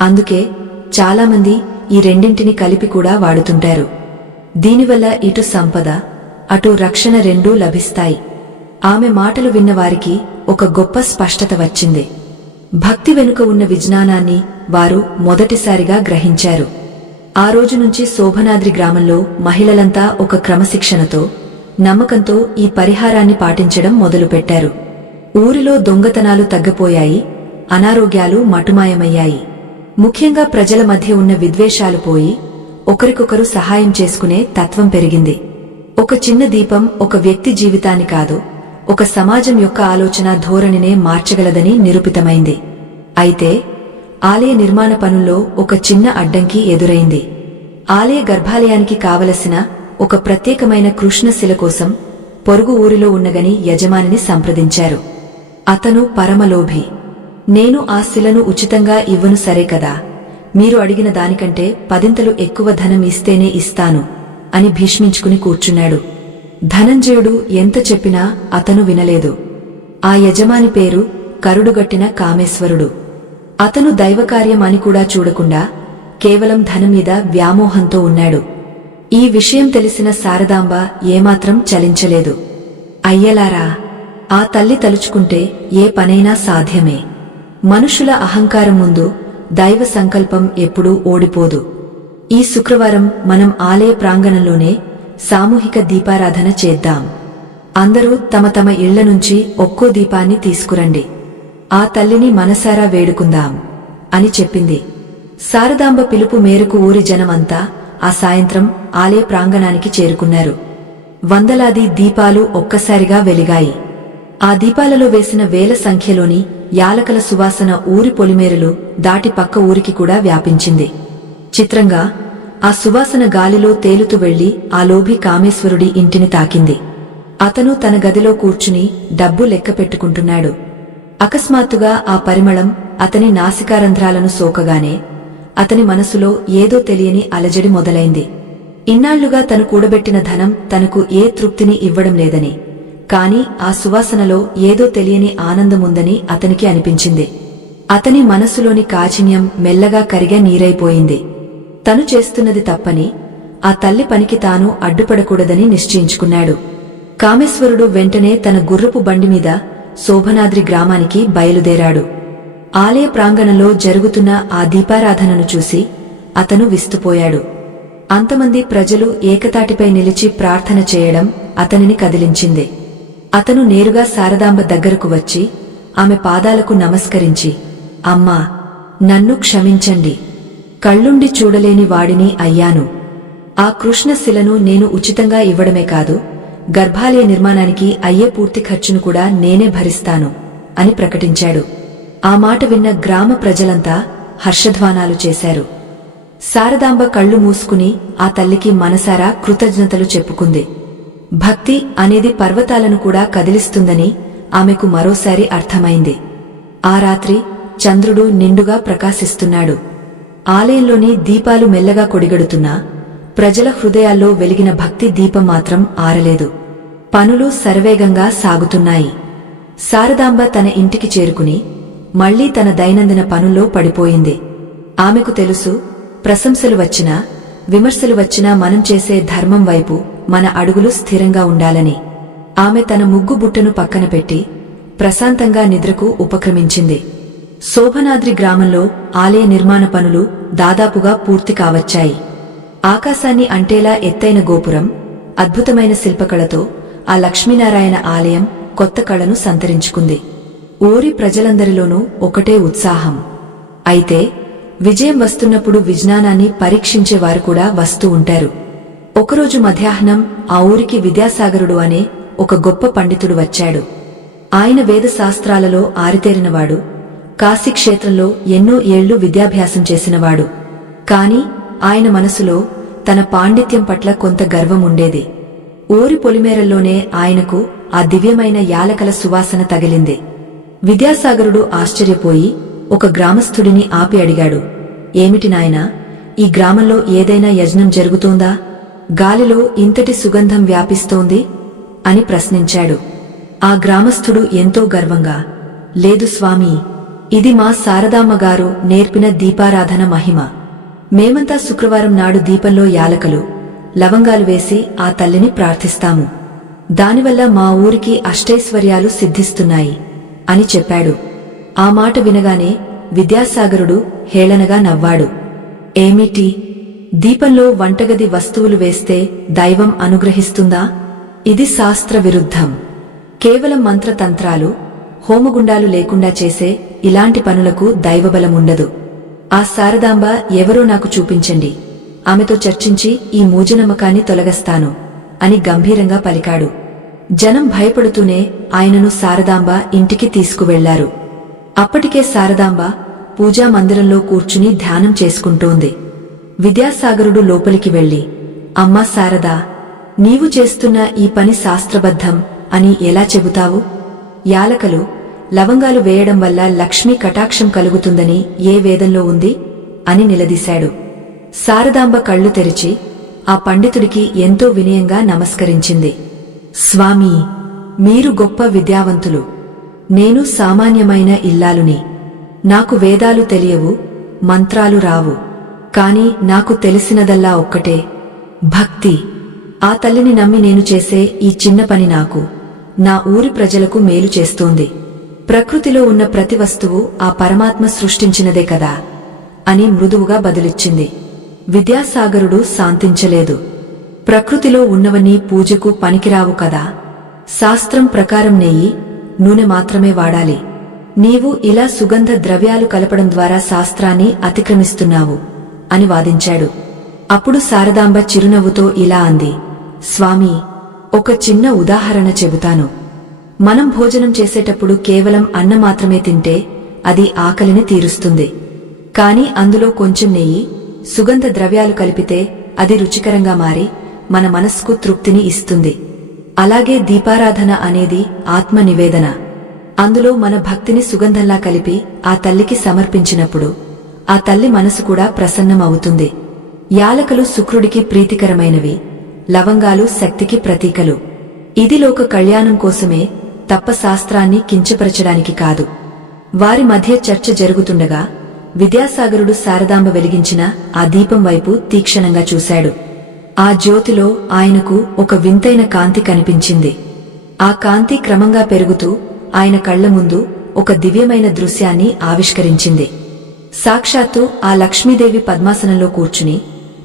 అందుకే చాలామంది ఈ రెండింటిని కలిపి కూడా వాడుతుంటారు. దీనివల్ల ఇటు సంపద, అటు రక్షణ రెండూ లభిస్తాయి. ఆమె మాటలు విన్నవారికి ఒక గొప్ప స్పష్టత వచ్చింది. భక్తి వెనుక ఉన్న విజ్ఞానాన్ని వారు మొదటిసారిగా గ్రహించారు. ఆ రోజు నుంచి శోభనాద్రి గ్రామంలో మహిళలంతా ఒక క్రమశిక్షణతో, నమ్మకంతో ఈ పరిహారాన్ని పాటించడం మొదలుపెట్టారు. ఊరిలో దొంగతనాలు తగ్గిపోయాయి, అనారోగ్యాలు మటుమాయమయ్యాయి. ముఖ్యంగా ప్రజల మధ్య ఉన్న విద్వేషాలు పోయి ఒకరికొకరు సహాయం చేసుకునే తత్వం పెరిగింది. ఒక చిన్న దీపం ఒక వ్యక్తి జీవితాన్ని కాదు, ఒక సమాజం యొక్క ఆలోచన ధోరణినే మార్చగలదని నిరూపితమైంది. అయితే ఆలయ నిర్మాణ పనుల్లో ఒక చిన్న అడ్డంకి ఎదురైంది. ఆలయ గర్భాలయానికి కావలసిన ఒక ప్రత్యేకమైన కృష్ణశిల కోసం పొరుగు ఊరిలో ఉన్నగని యజమానిని సంప్రదించారు. అతను పరమలోభి. నేను ఆ శిలను ఉచితంగా ఇవ్వను, సరే కదా, మీరు అడిగిన దానికంటే 10 ఎక్కువ ధనం ఇస్తేనే ఇస్తాను అని భీష్మించుకుని కూర్చున్నాడు. ధనంజయుడు ఎంత చెప్పినా అతను వినలేదు. ఆ యజమాని పేరు కరుడుగట్టిన కామేశ్వరుడు. అతను దైవకార్యం అని కూడా చూడకుండా కేవలం ధనమీద వ్యామోహంతో ఉన్నాడు. ఈ విషయం తెలిసిన శారదాంబ ఏమాత్రం చలించలేదు. అయ్యలారా, ఆ తల్లి తలుచుకుంటే ఏ పనైనా సాధ్యమే. మనుషుల అహంకారం ముందు దైవ సంకల్పం ఎప్పుడూ ఓడిపోదు. ఈ శుక్రవారం మనం ఆలయ ప్రాంగణంలోనే సామూహిక దీపారాధన చేద్దాం. అందరూ తమ తమ ఇళ్ల నుంచి ఒక్కో దీపాన్ని తీసుకురండి. ఆ తల్లిని మనసారా వేడుకుందాం అని చెప్పింది. శారదాంబ పిలుపు మేరకు ఊరి జనమంతా ఆ సాయంత్రం ఆలయ ప్రాంగణానికి చేరుకున్నారు. వందలాది దీపాలు ఒక్కసారిగా వెలిగాయి. ఆ దీపాలలో వేసిన వేల సంఖ్యలోని యాలకల సువాసన ఊరి పొలిమేరలు దాటి పక్క ఊరికి కూడా వ్యాపించింది. చిత్రంగా ఆ సువాసన గాలిలో తేలుతూ వెళ్లి ఆ లోభి కామేశ్వరుడి ఇంటిని తాకింది. అతను తన గదిలో కూర్చుని డబ్బు లెక్క పెట్టుకుంటున్నాడు. అకస్మాత్తుగా ఆ పరిమళం అతని నాసికారంధ్రాలను సోకగానే అతని మనసులో ఏదో తెలియని అలజడి మొదలైంది. ఇన్నాళ్లుగా తను కూడబెట్టిన ధనం తనకు ఏ తృప్తిని ఇవ్వడం లేదని, కాని ఆ సువాసనలో ఏదో తెలియని ఆనందముందని అతనికి అనిపించింది. అతని మనసులోని కాఠిన్యం మెల్లగా కరిగా నీరైపోయింది. తను చేస్తున్నది తప్పని, ఆ తల్లి పనికి తాను అడ్డుపడకూడదని నిశ్చయించుకున్నాడు. కామేశ్వరుడు వెంటనే తన గుర్రపు బండిమీద శోభనాద్రి గ్రామానికి బయలుదేరాడు. ఆలయ ప్రాంగణంలో జరుగుతున్న ఆ దీపారాధనను చూసి అతను విస్తుపోయాడు. అంతమంది ప్రజలు ఏకతాటిపై నిలిచి ప్రార్థన చేయడం అతనిని కదిలించింది. అతను నేరుగా శారదాంబ దగ్గరకు వచ్చి ఆమె పాదాలకు నమస్కరించి, అమ్మా, నన్ను క్షమించండి. కళ్ళుండి చూడలేని వాడిని అయ్యాను. ఆ కృష్ణశిలను నేను ఉచితంగా ఇవ్వడమే కాదు, గర్భాలయ నిర్మాణానికి అయ్యే పూర్తి ఖర్చును కూడా నేనే భరిస్తాను అని ప్రకటించాడు. ఆ మాట విన్న గ్రామ ప్రజలంతా హర్షధ్వానాలు చేశారు. శారదాంబ కళ్ళు మూసుకుని ఆ తల్లికి మనసారా కృతజ్ఞతలు చెప్పుకుంది. భక్తి అనేది పర్వతాలను కూడా కదిలిస్తుందని ఆమెకు మరోసారి అర్థమైంది. ఆ రాత్రి చంద్రుడు నిండుగా ప్రకాశిస్తున్నాడు. ఆలయంలోని దీపాలు మెల్లగా కొడిగడుతున్నా ప్రజల హృదయాల్లో వెలిగిన భక్తి దీపం మాత్రం ఆరలేదు. పనులు శరవేగంగా సాగుతున్నాయి. శారదాంబ తన ఇంటికి చేరుకుని మళ్లీ తన దైనందిన పనుల్లో పడిపోయింది. ఆమెకు తెలుసు, ప్రశంసలు వచ్చినా విమర్శలు వచ్చినా మనం చేసే ధర్మం వైపు మన అడుగులు స్థిరంగా ఉండాలని. ఆమె తన ముగ్గు బుట్టను పక్కన పెట్టి ప్రశాంతంగా నిద్రకు ఉపక్రమించింది. శోభనాద్రి గ్రామంలో ఆలయ నిర్మాణ పనులు దాదాపుగా పూర్తి కావచ్చాయి. ఆకాశాన్ని అంటేలా ఎత్తైన గోపురం, అద్భుతమైన శిల్పకళతో ఆ లక్ష్మీనారాయణ ఆలయం కొత్త కళను సంతరించుకుంది. ఊరి ప్రజలందరిలోనూ ఒకటే ఉత్సాహం. అయితే విజయం వస్తున్నప్పుడు విజ్ఞానాన్ని పరీక్షించేవారు కూడా వస్తూ ఉంటారు. ఒకరోజు మధ్యాహ్నం ఆ ఊరికి విద్యాసాగరుడు అనే ఒక గొప్ప పండితుడు వచ్చాడు. ఆయన వేదశాస్త్రాలలో ఆరితేరినవాడు, కాశీక్షేత్రంలో ఎన్నో ఏళ్లు విద్యాభ్యాసం చేసినవాడు. కాని ఆయన మనసులో తన పాండిత్యం పట్ల కొంత గర్వం ఉండేది. ఊరి పొలిమేరల్లోనే ఆయనకు ఆ దివ్యమైన యాలకల సువాసన తగిలింది. విద్యాసాగరుడు ఆశ్చర్యపోయి ఒక గ్రామస్థుడిని ఆపి అడిగాడు, ఏమిటి నాయనా, ఈ గ్రామంలో ఏదైనా యజ్ఞం జరుగుతోందా? గాలిలో ఇంతటి సుగంధం వ్యాపిస్తోంది అని ప్రశ్నించాడు. ఆ గ్రామస్థుడు ఎంతో గర్వంగా, లేదు స్వామీ, ఇది మా శారదామ్మగారు నేర్పిన దీపారాధన మహిమ. మేమంతా శుక్రవారం నాడు దీపంలో యాలకలు, లవంగాలు వేసి ఆ తల్లిని ప్రార్థిస్తాము. దానివల్ల మా ఊరికి అష్టైశ్వర్యాలు సిద్ధిస్తున్నాయి అని చెప్పాడు. ఆ మాట వినగానే విద్యాసాగరుడు హేళనగా నవ్వాడు. ఏమిటి, దీపంలో వంటగది వస్తువులు వేస్తే దైవం అనుగ్రహిస్తుందా? ఇది శాస్త్ర విరుద్ధం. కేవలం మంత్రతంత్రాలు, హోమగుండాలు లేకుండా చేసే ఇలాంటి పనులకు దైవబలముండదు. ఆ శారదాంబ ఎవరో నాకు చూపించండి, ఆమెతో చర్చించి ఈ మూఢనమ్మకాన్ని తొలగస్తాను అని గంభీరంగా పలికాడు. జనం భయపడుతూనే ఆయనను శారదాంబ ఇంటికి తీసుకువెళ్లారు. అప్పటికే శారదాంబ పూజా మందిరంలో కూర్చుని ధ్యానం చేసుకుంటోంది. విద్యాసాగరుడు లోపలికి వెళ్లి, అమ్మా శారదా, నీవు చేస్తున్న ఈ పని శాస్త్రబద్ధం అని ఎలా చెబుతావు? యాలకలు, లవంగాలు వేయడం వల్ల లక్ష్మీ కటాక్షం కలుగుతుందని ఏ వేదంలో ఉంది అని నిలదీశాడు. శారదాంబ కళ్ళు తెరిచి ఆ పండితుడికి ఎంతో వినయంగా నమస్కరించింది. స్వామీ, మీరు గొప్ప విద్యావంతులు. నేను సామాన్యమైన ఇల్లాలుని. నాకు వేదాలు తెలియవు, మంత్రాలు రావు. కాని నాకు తెలిసినదల్లా ఒక్కటే, భక్తి. ఆ తల్లిని నమ్మి నేను చేసే ఈ చిన్న పని నాకు, నా ఊరి ప్రజలకు మేలు చేస్తోంది. ప్రకృతిలో ఉన్న ప్రతి వస్తువు ఆ పరమాత్మ సృష్టించినదే కదా అని మృదువుగా బదులిచ్చింది. విద్యాసాగరుడు శాంతించలేదు. ప్రకృతిలో ఉన్నవన్నీ పూజకు పనికిరావు కదా. శాస్త్రం ప్రకారం నెయ్యి, నూనె మాత్రమే వాడాలి. నీవు ఇలా సుగంధ ద్రవ్యాలు కలపడం ద్వారా శాస్త్రాన్ని అతిక్రమిస్తున్నావు అని వాదించాడు. అప్పుడు శారదాంబ చిరునవ్వుతో ఇలా అంది, స్వామీ, ఒక చిన్న ఉదాహరణ చెబుతాను. మనం భోజనం చేసేటప్పుడు కేవలం అన్నం మాత్రమే తింటే అది ఆకలిని తీరుస్తుంది. కాని అందులో కొంచెం నెయ్యి, సుగంధ ద్రవ్యాలు కలిపితే అది రుచికరంగా మారి మన మనస్సుకు తృప్తిని ఇస్తుంది. అలాగే దీపారాధన అనేది ఆత్మ నివేదన. అందులో మన భక్తిని సుగంధంలా కలిపి ఆ తల్లికి సమర్పించినప్పుడు ఆ తల్లి మనసు కూడా ప్రసన్నం అవుతుంది. యాలకలు శుక్రుడికి ప్రీతికరమైనవి, లవంగాలు శక్తికి ప్రతీకలు. ఇది లోక కళ్యాణం కోసమే తప్ప శాస్త్రాన్ని కించపరచడానికి కాదు. వారి మధ్య చర్చ జరుగుతుండగా విద్యాసాగరుడు శారదాంబ వెలిగించిన ఆ దీపం వైపు తీక్షణంగా చూశాడు. ఆ జ్యోతిలో ఆయనకు ఒక వింతైన కాంతి కనిపించింది. ఆ కాంతి క్రమంగా పెరుగుతూ ఆయన కళ్ల ముందు ఒక దివ్యమైన దృశ్యాన్ని ఆవిష్కరించింది. సాక్షాత్తు ఆ లక్ష్మీదేవి పద్మాసనంలో కూర్చుని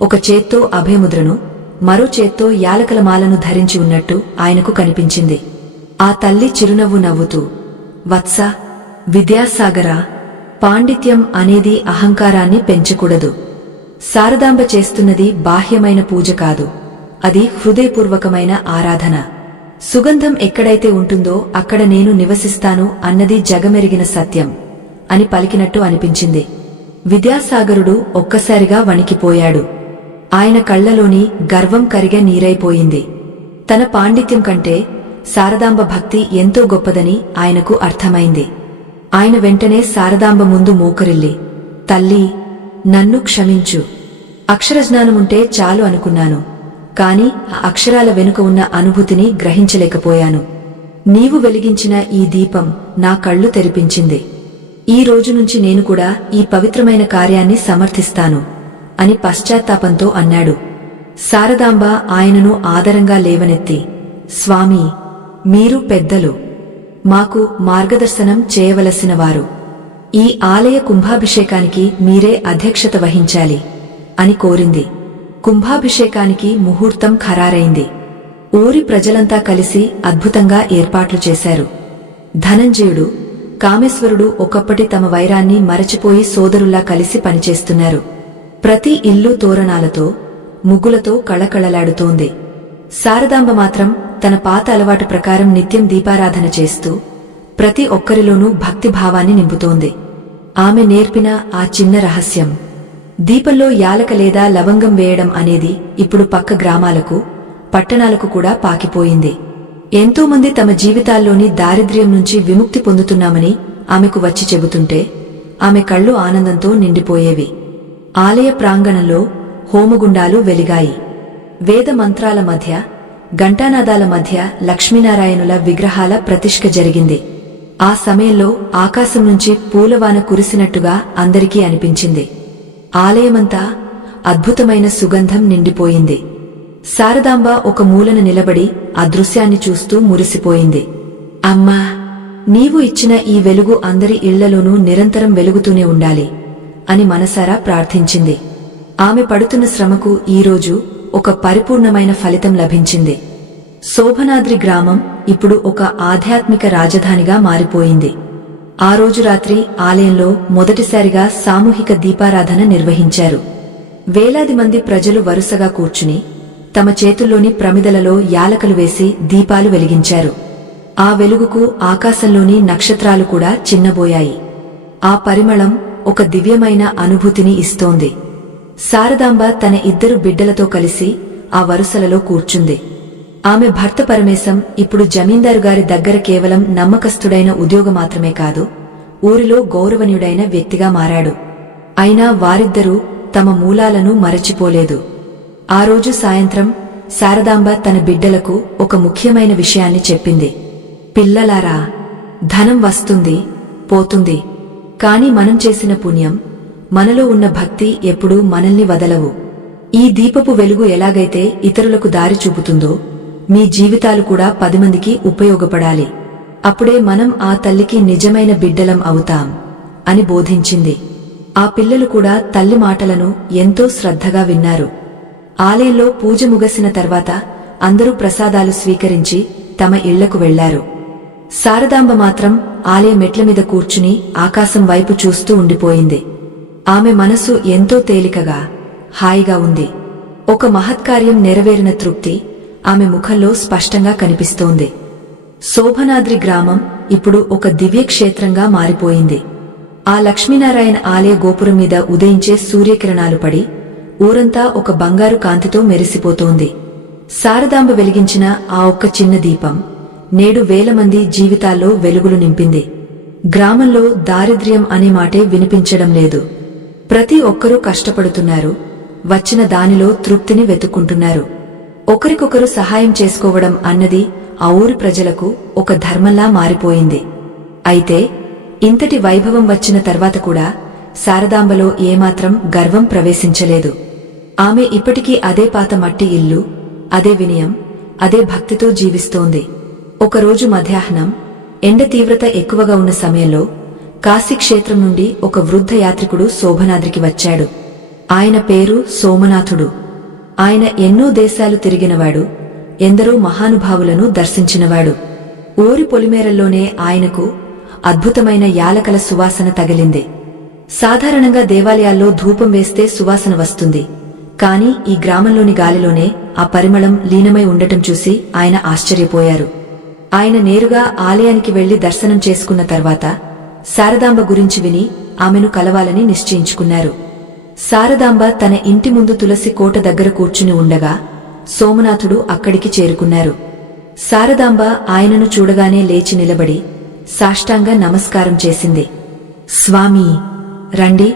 ఒక చేత్తో అభయముద్రను, మరో చేత్తో యాలకల మాలను ధరించి ఉన్నట్టు ఆయనకు కనిపించింది. ఆ తల్లి చిరునవ్వు నవ్వుతూ, వత్స, విద్యాసాగరా, పాండిత్యం అనేది అహంకారాన్ని పెంచకూడదు. శారదాంబ చేస్తున్నది బాహ్యమైన పూజ కాదు, అది హృదయపూర్వకమైన ఆరాధన. సుగంధం ఎక్కడైతే ఉంటుందో అక్కడ నేను నివసిస్తాను అన్నది జగమెరిగిన సత్యం అని పలికినట్టు అనిపించింది. విద్యాసాగరుడు ఒక్కసారిగా వణికిపోయాడు. ఆయన కళ్లలోని గర్వం కరిగ నీరైపోయింది. తన పాండిత్యం కంటే శారదాంబ భక్తి ఎంతో గొప్పదని ఆయనకు అర్థమైంది. ఆయన వెంటనే శారదాంబ ముందు మోకరిల్లి, తల్లీ, నన్ను క్షమించు. అక్షరజ్ఞానముంటే చాలు అనుకున్నాను. కాని ఆ అక్షరాల వెనుక ఉన్న అనుభూతిని గ్రహించలేకపోయాను. నీవు వెలిగించిన ఈ దీపం నా కళ్ళు తెరిపించింది. ఈ రోజు నుంచి నేను కూడా ఈ పవిత్రమైన కార్యాన్ని సమర్థిస్తాను అని పశ్చాత్తాపంతో అన్నాడు. శారదాంబ ఆయనను ఆదరంగా లేవనెత్తి, స్వామీ, మీరు పెద్దలు, మాకు మార్గదర్శనం చేయవలసినవారు. ఈ ఆలయ కుంభాభిషేకానికి మీరే అధ్యక్షత వహించాలి అని కోరింది. కుంభాభిషేకానికి ముహూర్తం ఖరారైంది. ఊరి ప్రజలంతా కలిసి అద్భుతంగా ఏర్పాట్లు చేశారు. ధనంజయుడు, కామేశ్వరుడు ఒకప్పటి తమ వైరాన్ని మరచిపోయి సోదరుల్లా కలిసి పనిచేస్తున్నారు. ప్రతి ఇల్లు తోరణాలతో, ముగ్గులతో కళకళలాడుతోంది. శారదాంబ మాత్రం తన పాత అలవాటు ప్రకారం నిత్యం దీపారాధన చేస్తూ ప్రతి ఒక్కరిలోనూ భక్తిభావాన్ని నింపుతోంది. ఆమె నేర్పిన ఆ చిన్న రహస్యం, దీపంలో యాలక లేదా లవంగం వేయడం అనేది ఇప్పుడు పక్క గ్రామాలకు, పట్టణాలకు కూడా పాకిపోయింది. ఎంతోమంది తమ జీవితాల్లోని దారిద్ర్యం నుంచి విముక్తి పొందుతున్నామని ఆమెకు వచ్చి చెబుతుంటే ఆమె కళ్ళు ఆనందంతో నిండిపోయేవి. ఆలయ ప్రాంగణంలో హోమగుండాలు వెలిగాయి. వేద మంత్రాల మధ్య, ఘంటానాదాల మధ్య లక్ష్మీనారాయణుల విగ్రహాల ప్రతిష్ఠ జరిగింది. ఆ సమయంలో ఆకాశం నుంచి పూలవాన కురిసినట్టుగా అందరికీ అనిపించింది. ఆలయమంతా అద్భుతమైన సుగంధం నిండిపోయింది. శారదాంబ ఒక మూలన నిలబడి ఆ దృశ్యాన్ని చూస్తూ మురిసిపోయింది. అమ్మా, నీవు ఇచ్చిన ఈ వెలుగు అందరి ఇళ్లలోనూ నిరంతరం వెలుగుతూనే ఉండాలి అని మనసారా ప్రార్థించింది. ఆమె పడుతున్న శ్రమకు ఈరోజు ఒక పరిపూర్ణమైన ఫలితం లభించింది. శోభనాద్రి గ్రామం ఇప్పుడు ఒక ఆధ్యాత్మిక రాజధానిగా మారిపోయింది. ఆ రోజు రాత్రి ఆలయంలో మొదటిసారిగా సామూహిక దీపారాధన నిర్వహించారు. వేలాది మంది ప్రజలు వరుసగా కూర్చుని తమ చేతుల్లోని ప్రమిదలలో యాలకలు వేసి దీపాలు వెలిగించారు. ఆ వెలుగుకు ఆకాశంలోని నక్షత్రాలు కూడా చిన్నబోయాయి. ఆ పరిమళం ఒక దివ్యమైన అనుభూతిని ఇస్తోంది. శారదాంబ తన 2 బిడ్డలతో కలిసి ఆ వరుసలలో కూర్చుంది. ఆమె భర్త పరమేశం ఇప్పుడు జమీందారు గారి దగ్గర కేవలం నమ్మకస్తుడైన ఉద్యోగం మాత్రమే కాదు, ఊరిలో గౌరవనీయుడైన వ్యక్తిగా మారాడు. అయినా వారిద్దరూ తమ మూలాలను మరచిపోలేదు. ఆ రోజు సాయంత్రం శారదాంబ తన బిడ్డలకు ఒక ముఖ్యమైన విషయాన్ని చెప్పింది. పిల్లలారా, ధనం వస్తుంది, పోతుంది. కాని మనం చేసిన పుణ్యం, మనలో ఉన్న భక్తి ఎప్పుడూ మనల్ని వదలవు. ఈ దీపపు వెలుగు ఎలాగైతే ఇతరులకు దారి చూపుతుందో, మీ జీవితాలు కూడా 10 మందికి ఉపయోగపడాలి. అప్పుడే మనం ఆ తల్లికి నిజమైన బిడ్డలం అవుతాం అని బోధించింది. ఆ పిల్లలు కూడా తల్లి మాటలను ఎంతో శ్రద్ధగా విన్నారు. ఆలయంలో పూజ ముగిసిన తర్వాత అందరూ ప్రసాదాలు స్వీకరించి తమ ఇళ్లకు వెళ్లారు. శారదాంబ మాత్రం ఆలయ మెట్ల మీద కూర్చుని ఆకాశం వైపు చూస్తూ ఉండిపోయింది. ఆమె మనసు ఎంతో తేలికగా, హాయిగా ఉంది. ఒక మహత్కార్యం నెరవేరిన తృప్తి ఆమె ముఖంలో స్పష్టంగా కనిపిస్తోంది. శోభనాద్రి గ్రామం ఇప్పుడు ఒక దివ్యక్షేత్రంగా మారిపోయింది. ఆ లక్ష్మీనారాయణ ఆలయ గోపురం మీద ఉదయించే సూర్యకిరణాలు పడి ఊరంతా ఒక బంగారు కాంతితో మెరిసిపోతోంది. శారదాంబ వెలిగించిన ఆ ఒక్క చిన్న దీపం నేడు 1000 మంది జీవితాల్లో వెలుగులు నింపింది. గ్రామంలో దారిద్ర్యం అనే మాటే వినిపించడం లేదు. ప్రతి ఒక్కరూ కష్టపడుతున్నారు, వచ్చిన దానిలో తృప్తిని వెతుక్కుంటున్నారు. ఒకరికొకరు సహాయం చేసుకోవడం అన్నది ఆ ఊరి ప్రజలకు ఒక ధర్మంలా మారిపోయింది. అయితే ఇంతటి వైభవం వచ్చిన తర్వాత కూడా శారదాంబలో ఏమాత్రం గర్వం ప్రవేశించలేదు. ఆమె ఇప్పటికీ అదే పాత మట్టి ఇల్లు, అదే వినయం, అదే భక్తితో జీవిస్తోంది. ఒకరోజు మధ్యాహ్నం ఎండ తీవ్రత ఎక్కువగా ఉన్న సమయంలో కాశీక్షేత్రం నుండి ఒక వృద్ధ యాత్రికుడు శోభనాద్రికి వచ్చాడు. ఆయన పేరు సోమనాథుడు. ఆయన ఎన్నో దేశాలు తిరిగినవాడు, ఎందరో మహానుభావులను దర్శించినవాడు. ఊరి పొలిమేరల్లోనే ఆయనకు అద్భుతమైన యాలకల సువాసన తగిలింది. సాధారణంగా దేవాలయాల్లో ధూపం వేస్తే సువాసన వస్తుంది, కాని ఈ గ్రామంలోని గాలిలోనే ఆ పరిమళం లీనమై ఉండటం చూసి ఆయన ఆశ్చర్యపోయారు. ఆయన నేరుగా ఆలయానికి వెళ్లి దర్శనం చేసుకున్న తర్వాత శారదాంబ గురించి విని ఆమెను కలవాలని నిశ్చయించుకున్నారు. శారదాంబ తన ఇంటి ముందు తులసి కోట దగ్గర కూర్చుని ఉండగా సోమనాథుడు అక్కడికి చేరుకున్నారు. శారదాంబ ఆయనను చూడగానే లేచి నిలబడి సాష్టాంగ నమస్కారం చేసింది. స్వామీ, రండి,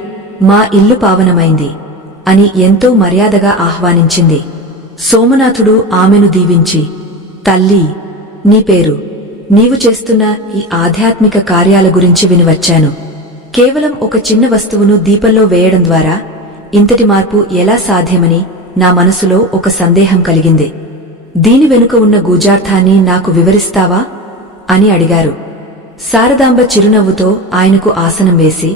మా ఇల్లు పావనమైంది అని ఎంతో మర్యాదగా ఆహ్వానించింది. సోమనాథుడు ఆమెను దీవించి, తల్లీ, నీ పేరు, నీవు చేస్తున్న ఈ ఆధ్యాత్మిక కార్యాల గురించి వినివచ్చాను. కేవలం ఒక చిన్న వస్తువును దీపంలో వేయడం ద్వారా ఇంతటి మార్పు ఎలా సాధ్యమని నా మనసులో ఒక సందేహం కలిగింది. దీని వెనుక ఉన్న గూజార్థాన్ని నాకు వివరిస్తావా అని అడిగారు. శారదాంబ చిరునవ్వుతో ఆయనకు ఆసనం వేసి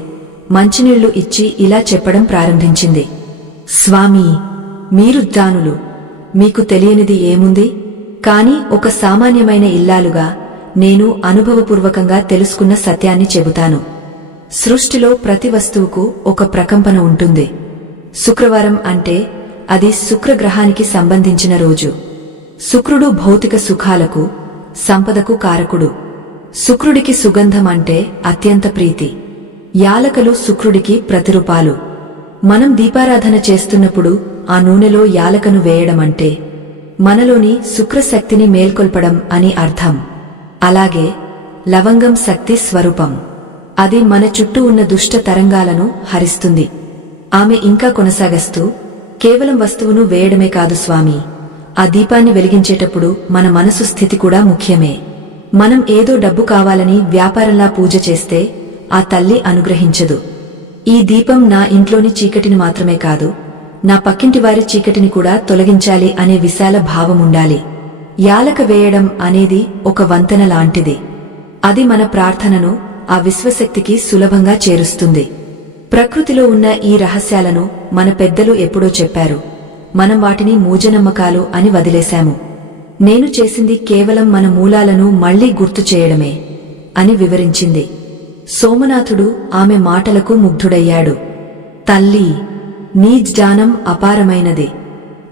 మంచినీళ్లు ఇచ్చి ఇలా చెప్పడం ప్రారంభించింది. స్వామీ, మీరు జ్ఞానులు, మీకు తెలియనిది ఏముంది? కాని ఒక సామాన్యమైన ఇల్లాలుగా నేను అనుభవపూర్వకంగా తెలుసుకున్న సత్యాన్ని చెబుతాను. సృష్టిలో ప్రతి వస్తువుకు ఒక ప్రకంపన ఉంటుంది. శుక్రవారం అంటే అది శుక్రగ్రహానికి సంబంధించిన రోజు. శుక్రుడు భౌతిక సుఖాలకు, సంపదకు కారకుడు. శుక్రుడికి సుగంధం అంటే అత్యంత ప్రీతి. యాలకలు శుక్రుడికి ప్రతిరూపాలు. మనం దీపారాధన చేస్తున్నప్పుడు ఆ నూనెలో యాలకను వేయడమంటే మనలోని శుక్రశక్తిని మేల్కొల్పడం అని అర్థం. అలాగే లవంగం శక్తి స్వరూపం. అది మన చుట్టూ ఉన్న దుష్ట తరంగాలను హరిస్తుంది. ఆమె ఇంకా కొనసాగస్తూ, కేవలం వస్తువును వేయడమే కాదు స్వామి, ఆ దీపాన్ని వెలిగించేటప్పుడు మన మనసు స్థితి కూడా ముఖ్యమే. మనం ఏదో డబ్బు కావాలని వ్యాపారంలా పూజ చేస్తే ఆ తల్లి అనుగ్రహించదు. ఈ దీపం నా ఇంట్లోని చీకటిని మాత్రమే కాదు, నా పక్కింటివారి చీకటిని కూడా తొలగించాలి అనే విశాల భావముండాలి. యాలక వేయడం అనేది ఒక వంతెన లాంటిది. అది మన ప్రార్థనను ఆ విశ్వశక్తికి సులభంగా చేరుస్తుంది. ప్రకృతిలో ఉన్న ఈ రహస్యాలను మన పెద్దలు ఎప్పుడో చెప్పారు. మనం వాటిని మూఢనమ్మకాలు అని వదిలేశాము. నేను చేసింది కేవలం మన మూలాలను మళ్లీ గుర్తు చేయడమే అని వివరించింది. సోమనాథుడు ఆమె మాటలకు ముగ్ధుడయ్యాడు. తల్లీ, నీ జ్ఞానం అపారమైనది.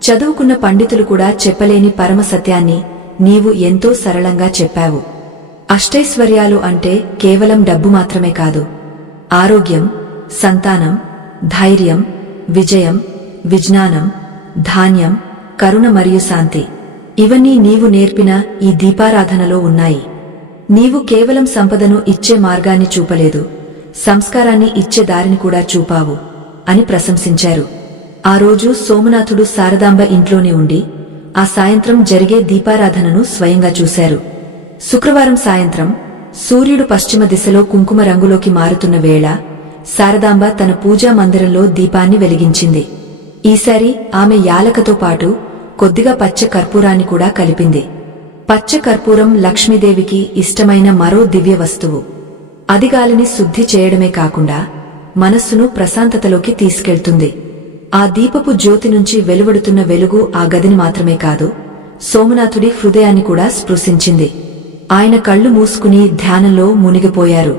చదువుకున్న పండితులు కూడా చెప్పలేని పరమసత్యాన్ని నీవు ఎంతో సరళంగా చెప్పావు. అష్టైశ్వర్యాలు అంటే కేవలం డబ్బు మాత్రమే కాదు. ఆరోగ్యం, సంతానం, ధైర్యం, విజయం, విజ్ఞానం, ధాన్యం, కరుణ మరియు శాంతి ఇవన్నీ నీవు నేర్పిన ఈ దీపారాధనలో ఉన్నాయి. నీవు కేవలం సంపదను ఇచ్చే మార్గాన్ని చూపలేదు, సంస్కారాన్ని ఇచ్చే దారిని కూడా చూపావు అని ప్రశంసించారు. ఆ రోజు సోమనాథుడు శారదాంబ ఇంట్లోనే ఉండి ఆ సాయంత్రం జరిగే దీపారాధనను స్వయంగా చూశారు. శుక్రవారం సాయంత్రం సూర్యుడు పశ్చిమ దిశలో కుంకుమ రంగులోకి మారుతున్న వేళ శారదాంబ తన పూజా మందిరంలో దీపాన్ని వెలిగించింది. ఈసారి ఆమె యాలకతో పాటు కొద్దిగా పచ్చ కర్పూరాన్ని కూడా కలిపింది. పచ్చ కర్పూరం లక్ష్మీదేవికి ఇష్టమైన మరో దివ్య వస్తువు. అది గాలిని శుద్ధి చేయడమే కాకుండా మనస్సును ప్రశాంతతలోకి తీసుకెళ్తుంది. ఆ దీపపు జ్యోతి నుంచి వెలువడుతున్న వెలుగు ఆ గదిని మాత్రమే కాదు, సోమనాథుడి హృదయాన్ని కూడా స్పృశించింది. ఆయన కళ్ళు మూసుకుని ధ్యానంలో మునిగిపోయారు.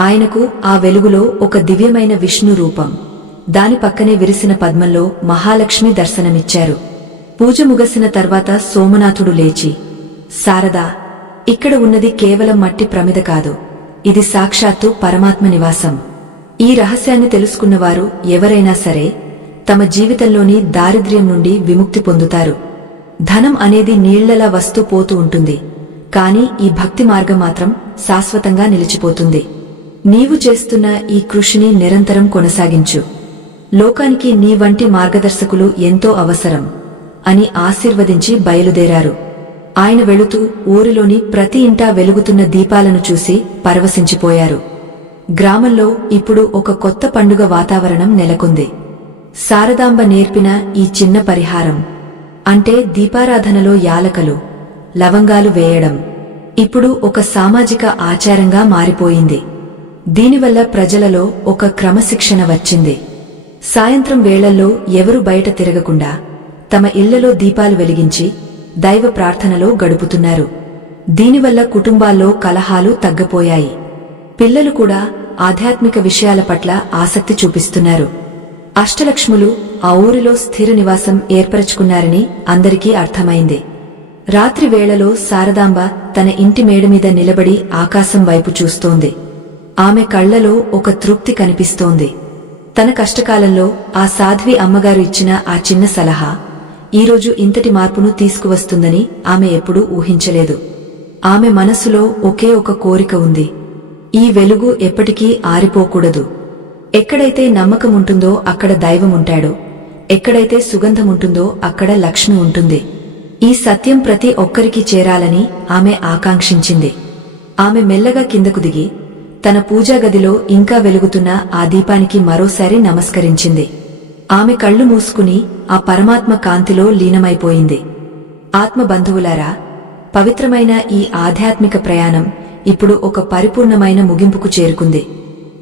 ఆయనకు ఆ వెలుగులో ఒక దివ్యమైన విష్ణు రూపం, దాని పక్కనే విరిసిన పద్మంలో మహాలక్ష్మి దర్శనమిచ్చారు. పూజ ముగసిన తర్వాత సోమనాథుడు లేచి, శారదా, ఇక్కడ ఉన్నది కేవలం మట్టి ప్రమిద కాదు, ఇది సాక్షాత్తు పరమాత్మ నివాసం. ఈ రహస్యాన్ని తెలుసుకున్నవారు ఎవరైనా సరే తమ జీవితంలోని దారిద్ర్యం నుండి విముక్తి పొందుతారు. ధనం అనేది నీళ్లలా వస్తూ పోతూ ఉంటుంది, కాని ఈ భక్తి మార్గం మాత్రం శాశ్వతంగా నిలిచిపోతుంది. నీవు చేస్తున్న ఈ కృషిని నిరంతరం కొనసాగించు. లోకానికి నీ వంటి మార్గదర్శకులు ఎంతో అవసరం అని ఆశీర్వదించి బయలుదేరారు. ఆయన వెళుతూ ఊరిలోని ప్రతి ఇంటా వెలుగుతున్న దీపాలను చూసి పరవశించిపోయారు. గ్రామంలో ఇప్పుడు ఒక కొత్త పండుగ వాతావరణం నెలకొంది. శారదాంబ నేర్పిన ఈ చిన్న పరిహారం అంటే దీపారాధనలో యాలకలు, లవంగాలు వేయడం ఇప్పుడు ఒక సామాజిక ఆచారంగా మారిపోయింది. దీనివల్ల ప్రజలలో ఒక క్రమశిక్షణ వచ్చింది. సాయంత్రం వేళల్లో ఎవరు బయట తిరగకుండా తమ ఇళ్లలో దీపాలు వెలిగించి దైవ ప్రార్థనలో గడుపుతున్నారు. దీనివల్ల కుటుంబాల్లో కలహాలు తగ్గపోయాయి. పిల్లలు కూడా ఆధ్యాత్మిక విషయాల పట్ల ఆసక్తి చూపిస్తున్నారు. అష్టలక్ష్ములు ఆ ఊరిలో స్థిర నివాసం ఏర్పరచుకున్నారని అందరికీ అర్థమైంది. రాత్రి వేళలో శారదాంబ తన ఇంటి మేడమీద నిలబడి ఆకాశం వైపు చూస్తోంది. ఆమె కళ్లలో ఒక తృప్తి కనిపిస్తోంది. తన కష్టకాలంలో ఆ సాధ్వి అమ్మగారు ఇచ్చిన ఆ చిన్న సలహా ఈరోజు ఇంతటి మార్పును తీసుకువస్తుందని ఆమె ఎప్పుడూ ఊహించలేదు. ఆమె మనసులో ఒకే ఒక కోరిక ఉంది, ఈ వెలుగు ఎప్పటికీ ఆరిపోకూడదు. ఎక్కడైతే నమ్మకముంటుందో అక్కడ దైవముంటాడో, ఎక్కడైతే సుగంధముంటుందో అక్కడ లక్ష్మి ఉంటుంది. ఈ సత్యం ప్రతి ఒక్కరికి చేరాలని ఆమె ఆకాంక్షించింది. ఆమె మెల్లగా కిందకు దిగి తన పూజాగదిలో ఇంకా వెలుగుతున్న ఆ దీపానికి మరోసారి నమస్కరించింది. ఆమె కళ్ళు మూసుకుని ఆ పరమాత్మ కాంతిలో లీనమైపోయింది. ఆత్మబంధువులారా, పవిత్రమైన ఈ ఆధ్యాత్మిక ప్రయాణం ఇప్పుడు ఒక పరిపూర్ణమైన ముగింపుకు చేరుకుంది.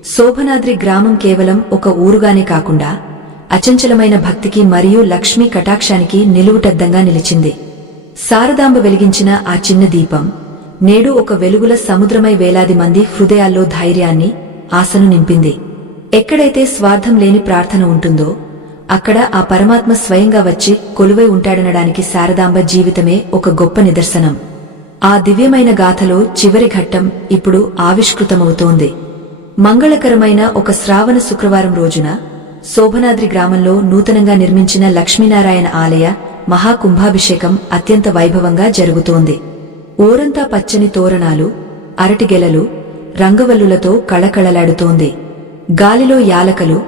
శోభనాద్రి గ్రామం కేవలం ఒక ఊరుగానే కాకుండా అచంచలమైన భక్తికి మరియు లక్ష్మీ కటాక్షానికి నిలువుటద్దంగా నిలిచింది. శారదాంబ వెలిగించిన ఆ చిన్న దీపం నేడు ఒక వెలుగుల సముద్రమై వేలాది మంది హృదయాల్లో ధైర్యాన్ని, ఆశను నింపింది. ఎక్కడైతే స్వార్థం లేని ప్రార్థన ఉంటుందో అక్కడ ఆ పరమాత్మ స్వయంగా వచ్చి కొలువై ఉంటాడనడానికి శారదాంబ జీవితమే ఒక గొప్ప నిదర్శనం. ఆ దివ్యమైన గాథలో చివరి ఘట్టం ఇప్పుడు ఆవిష్కృతమవుతోంది. మంగళకరమైన ఒక శ్రావణ శుక్రవారం రోజున శోభనాద్రి గ్రామంలో నూతనంగా నిర్మించిన లక్ష్మీనారాయణ ఆలయ మహాకుంభాభిషేకం అత్యంత వైభవంగా జరుగుతోంది. ఊరంతా పచ్చని తోరణాలు, అరటిగెలలు, రంగవల్లులతో కళకళలాడుతోంది. గాలిలో యాలకలు,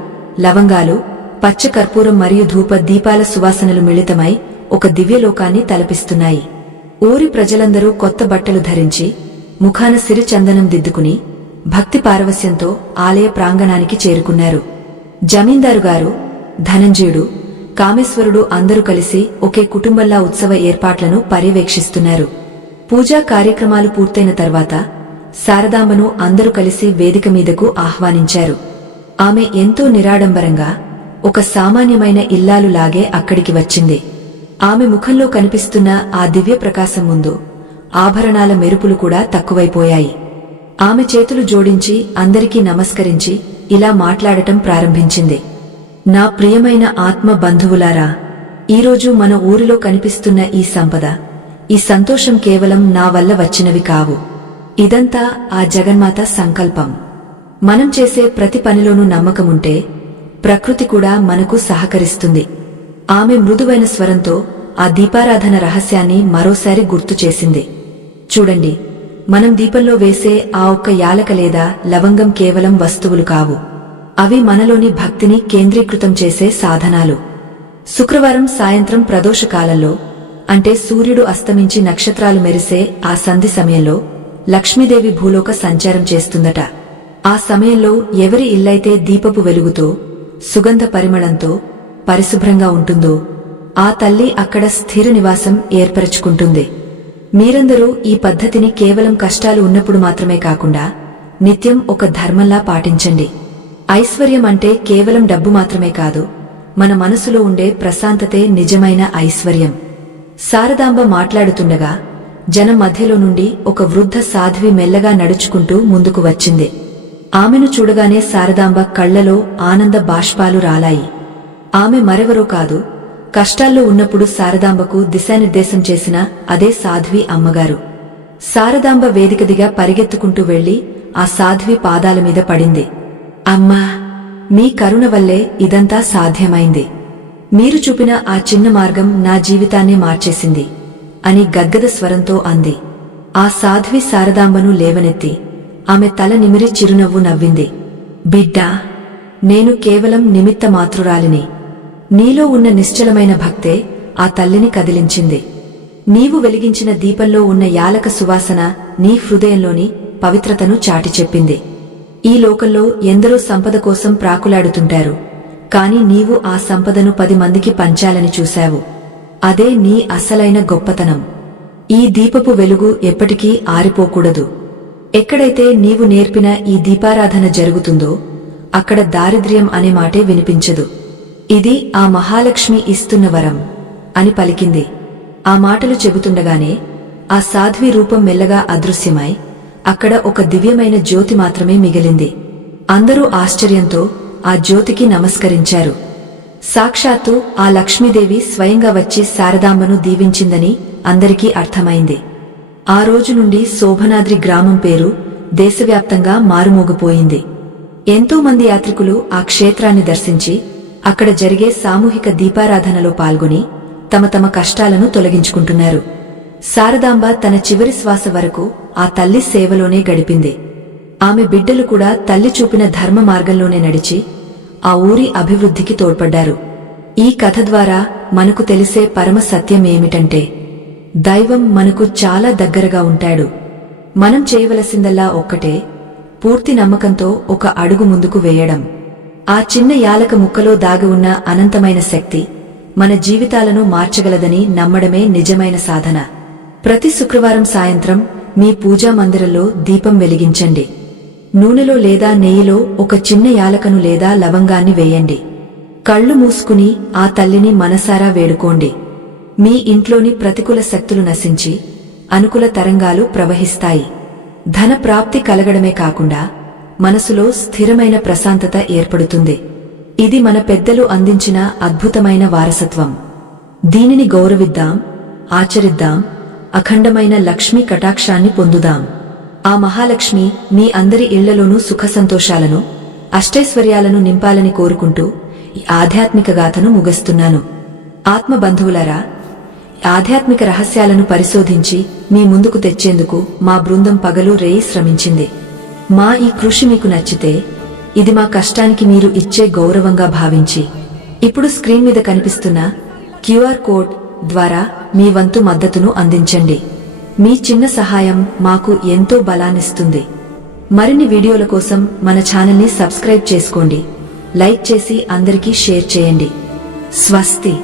లవంగాలు, పచ్చ కర్పూరం మరియు ధూప దీపాల సువాసనలు మిళితమై ఒక దివ్యలోకాన్ని తలపిస్తున్నాయి. ఊరి ప్రజలందరూ కొత్త బట్టలు ధరించి ముఖాన సిరిచందనం దిద్దుకుని భక్తి పారవస్యంతో ఆలయ ప్రాంగణానికి చేరుకున్నారు. జమీందారుగారు, ధనంజయుడు, కామేశ్వరుడు అందరూ కలిసి ఒకే కుటుంబంలా ఉత్సవ ఏర్పాట్లను పర్యవేక్షిస్తున్నారు. పూజా కార్యక్రమాలు పూర్తయిన తర్వాత శారదాంబను అందరూ కలిసి వేదిక మీదకు ఆహ్వానించారు. ఆమె ఎంతో నిరాడంబరంగా ఒక సామాన్యమైన ఇల్లాలులాగే అక్కడికి వచ్చింది. ఆమె ముఖంలో కనిపిస్తున్న ఆ దివ్య ప్రకాశం ముందు ఆభరణాల మెరుపులు కూడా తక్కువైపోయాయి. ఆమె చేతులు జోడించి అందరికీ నమస్కరించి ఇలా మాట్లాడటం ప్రారంభించింది. నా ప్రియమైన ఆత్మ బంధువులారా, ఈరోజు మన ఊరిలో కనిపిస్తున్న ఈ సంపద, ఈ సంతోషం కేవలం నా వల్ల వచ్చినవి కావు. ఇదంతా ఆ జగన్మాత సంకల్పం. మనం చేసే ప్రతి పనిలోనూ నమ్మకముంటే ప్రకృతి కూడా మనకు సహకరిస్తుంది. ఆమె మృదువైన స్వరంతో ఆ దీపారాధన రహస్యాన్ని మరోసారి గుర్తు చేసింది. చూడండి, మనం దీపంలో వేసే ఆ ఒక్క యాలక లేదా లవంగం కేవలం వస్తువులు కావు. అవి మనలోని భక్తిని కేంద్రీకృతం చేసే సాధనాలు. శుక్రవారం సాయంత్రం ప్రదోషకాలంలో, అంటే సూర్యుడు అస్తమించి నక్షత్రాలు మెరిసే ఆ సంధి సమయంలో లక్ష్మీదేవి భూలోక సంచారం చేస్తుందట. ఆ సమయంలో ఎవరి ఇల్లైతే దీపపు వెలుగుతో, సుగంధ పరిమళంతో పరిశుభ్రంగా ఉంటుందో ఆ తల్లి అక్కడ స్థిర నివాసం ఏర్పరచుకుంటుంది. మీరందరూ ఈ పద్ధతిని కేవలం కష్టాలు ఉన్నప్పుడు మాత్రమే కాకుండా నిత్యం ఒక ధర్మంలా పాటించండి. ఐశ్వర్యం అంటే కేవలం డబ్బు మాత్రమే కాదు, మన మనసులో ఉండే ప్రశాంతతే నిజమైన ఐశ్వర్యం. శారదాంబ మాట్లాడుతుండగా జనం మధ్యలో నుండి ఒక వృద్ధ సాధ్వి మెల్లగా నడుచుకుంటూ ముందుకు వచ్చింది. ఆమెను చూడగానే శారదాంబ కళ్లలో ఆనంద బాష్పాలు రాలాయి. ఆమె మరెవరో కాదు, కష్టాల్లో ఉన్నప్పుడు శారదాంబకు దిశానిర్దేశం చేసిన అదే సాధ్వి అమ్మగారు. శారదాంబ వేదికదిగా పరిగెత్తుకుంటూ వెళ్లి ఆ సాధ్వి పాదాల మీద పడింది. అమ్మా, మీ కరుణ వల్లే ఇదంతా సాధ్యమైంది. మీరు చూపిన ఆ చిన్న మార్గం నా జీవితాన్నే మార్చేసింది అని గద్గద స్వరంతో అంది. ఆ సాధ్వి శారదాంబను లేవనెత్తి ఆమె తల నిమిరి చిరునవ్వు నవ్వింది. బిడ్డా, నేను కేవలం నిమిత్త మాతృరాలిని. నీలో ఉన్న నిశ్చలమైన భక్తే ఆ తల్లిని కదిలించింది. నీవు వెలిగించిన దీపంలో ఉన్న యాలక సువాసన నీ హృదయంలోని పవిత్రతను చాటి చెప్పింది. ఈ లోకంలో ఎందరో సంపద కోసం ప్రాకులాడుతుంటారు, కాని నీవు ఆ సంపదను 10 మందికి పంచాలని చూశావు. అదే నీ అసలైన గొప్పతనం. ఈ దీపపు వెలుగు ఎప్పటికీ ఆరిపోకూడదు. ఎక్కడైతే నీవు నేర్పిన ఈ దీపారాధన జరుగుతుందో అక్కడ దారిద్ర్యం అనే మాటే వినిపించదు. ఇది ఆ మహాలక్ష్మి ఇస్తున్న వరం అని పలికింది. ఆ మాటలు చెబుతుండగానే ఆ సాధ్వి రూపం మెల్లగా అదృశ్యమై అక్కడ ఒక దివ్యమైన జ్యోతి మాత్రమే మిగిలింది. అందరూ ఆశ్చర్యంతో ఆ జ్యోతికి నమస్కరించారు. సాక్షాత్తు ఆ లక్ష్మీదేవి స్వయంగా వచ్చి శారదాంబను దీవించిందని అందరికీ అర్థమైంది. ఆ రోజు నుండి శోభనాద్రి గ్రామం పేరు దేశవ్యాప్తంగా మారుమోగిపోయింది. ఎంతో మంది యాత్రికులు ఆ క్షేత్రాన్ని దర్శించి అక్కడ జరిగే సామూహిక దీపారాధనలో పాల్గొని తమ తమ కష్టాలను తొలగించుకుంటున్నారు. శారదాంబ తన చివరి శ్వాస వరకు ఆ తల్లి సేవలోనే గడిపింది. ఆమె బిడ్డలు కూడా తల్లి చూపిన ధర్మ మార్గంలోనే నడిచి ఆ ఊరి అభివృద్ధికి తోడ్పడ్డారు. ఈ కథ ద్వారా మనకు తెలిసే పరమ సత్యం ఏమిటంటే, దైవం మనకు చాలా దగ్గరగా ఉంటాడు. మనం చేయవలసిందల్లా ఒక్కటే, పూర్తి నమ్మకంతో ఒక అడుగు ముందుకు వేయడం. ఆ చిన్న యాలక ముక్కలో దాగి ఉన్న అనంతమైన శక్తి మన జీవితాలను మార్చగలదని నమ్మడమే నిజమైన సాధన. ప్రతి శుక్రవారం సాయంత్రం మీ పూజా మందిరంలో దీపం వెలిగించండి. నూనెలో లేదా నెయ్యిలో ఒక చిన్న యాలకను లేదా లవంగాన్ని వేయండి. కళ్ళు మూసుకుని ఆ తల్లిని మనసారా వేడుకోండి. మీ ఇంట్లోని ప్రతికూల శక్తులు నశించి అనుకూల తరంగాలు ప్రవహిస్తాయి. ధన ప్రాప్తి కలగడమే కాకుండా మనసులో స్థిరమైన ప్రశాంతత ఏర్పడుతుంది. ఇది మన పెద్దలు అందించిన అద్భుతమైన వారసత్వం. దీనిని గౌరవిద్దాం, ఆచరిద్దాం, అఖండమైన లక్ష్మీ కటాక్షాన్ని పొందుదాం. ఆ మహాలక్ష్మి మీ అందరి ఇళ్లలోనూ సుఖ సంతోషాలను, అష్టైశ్వర్యాలను నింపాలని కోరుకుంటూ ఈ ఆధ్యాత్మిక గాథను ముగిస్తున్నాను. ఆత్మబంధువులారా, ఆధ్యాత్మిక రహస్యాలను పరిశోధించి మీ ముందుకు తెచ్చేందుకు మా బృందం పగలు రేయి శ్రమించింది. మా ఈ కృషి మీకు నచ్చితే ఇది మా కష్టానికి మీరు ఇచ్చే గౌరవంగా భావించి ఇప్పుడు స్క్రీన్ మీద కనిపిస్తున్న QR కోడ్ ద్వారా మీ వంతు మద్దతును అందించండి. మీ చిన్న సహాయం మాకు ఎంతో బలాన్నిస్తుంది. మరిన్ని వీడియోల కోసం మన ఛానల్ని సబ్స్క్రైబ్ చేసుకోండి, లైక్ చేసి అందరికీ షేర్ చేయండి. స్వస్తి.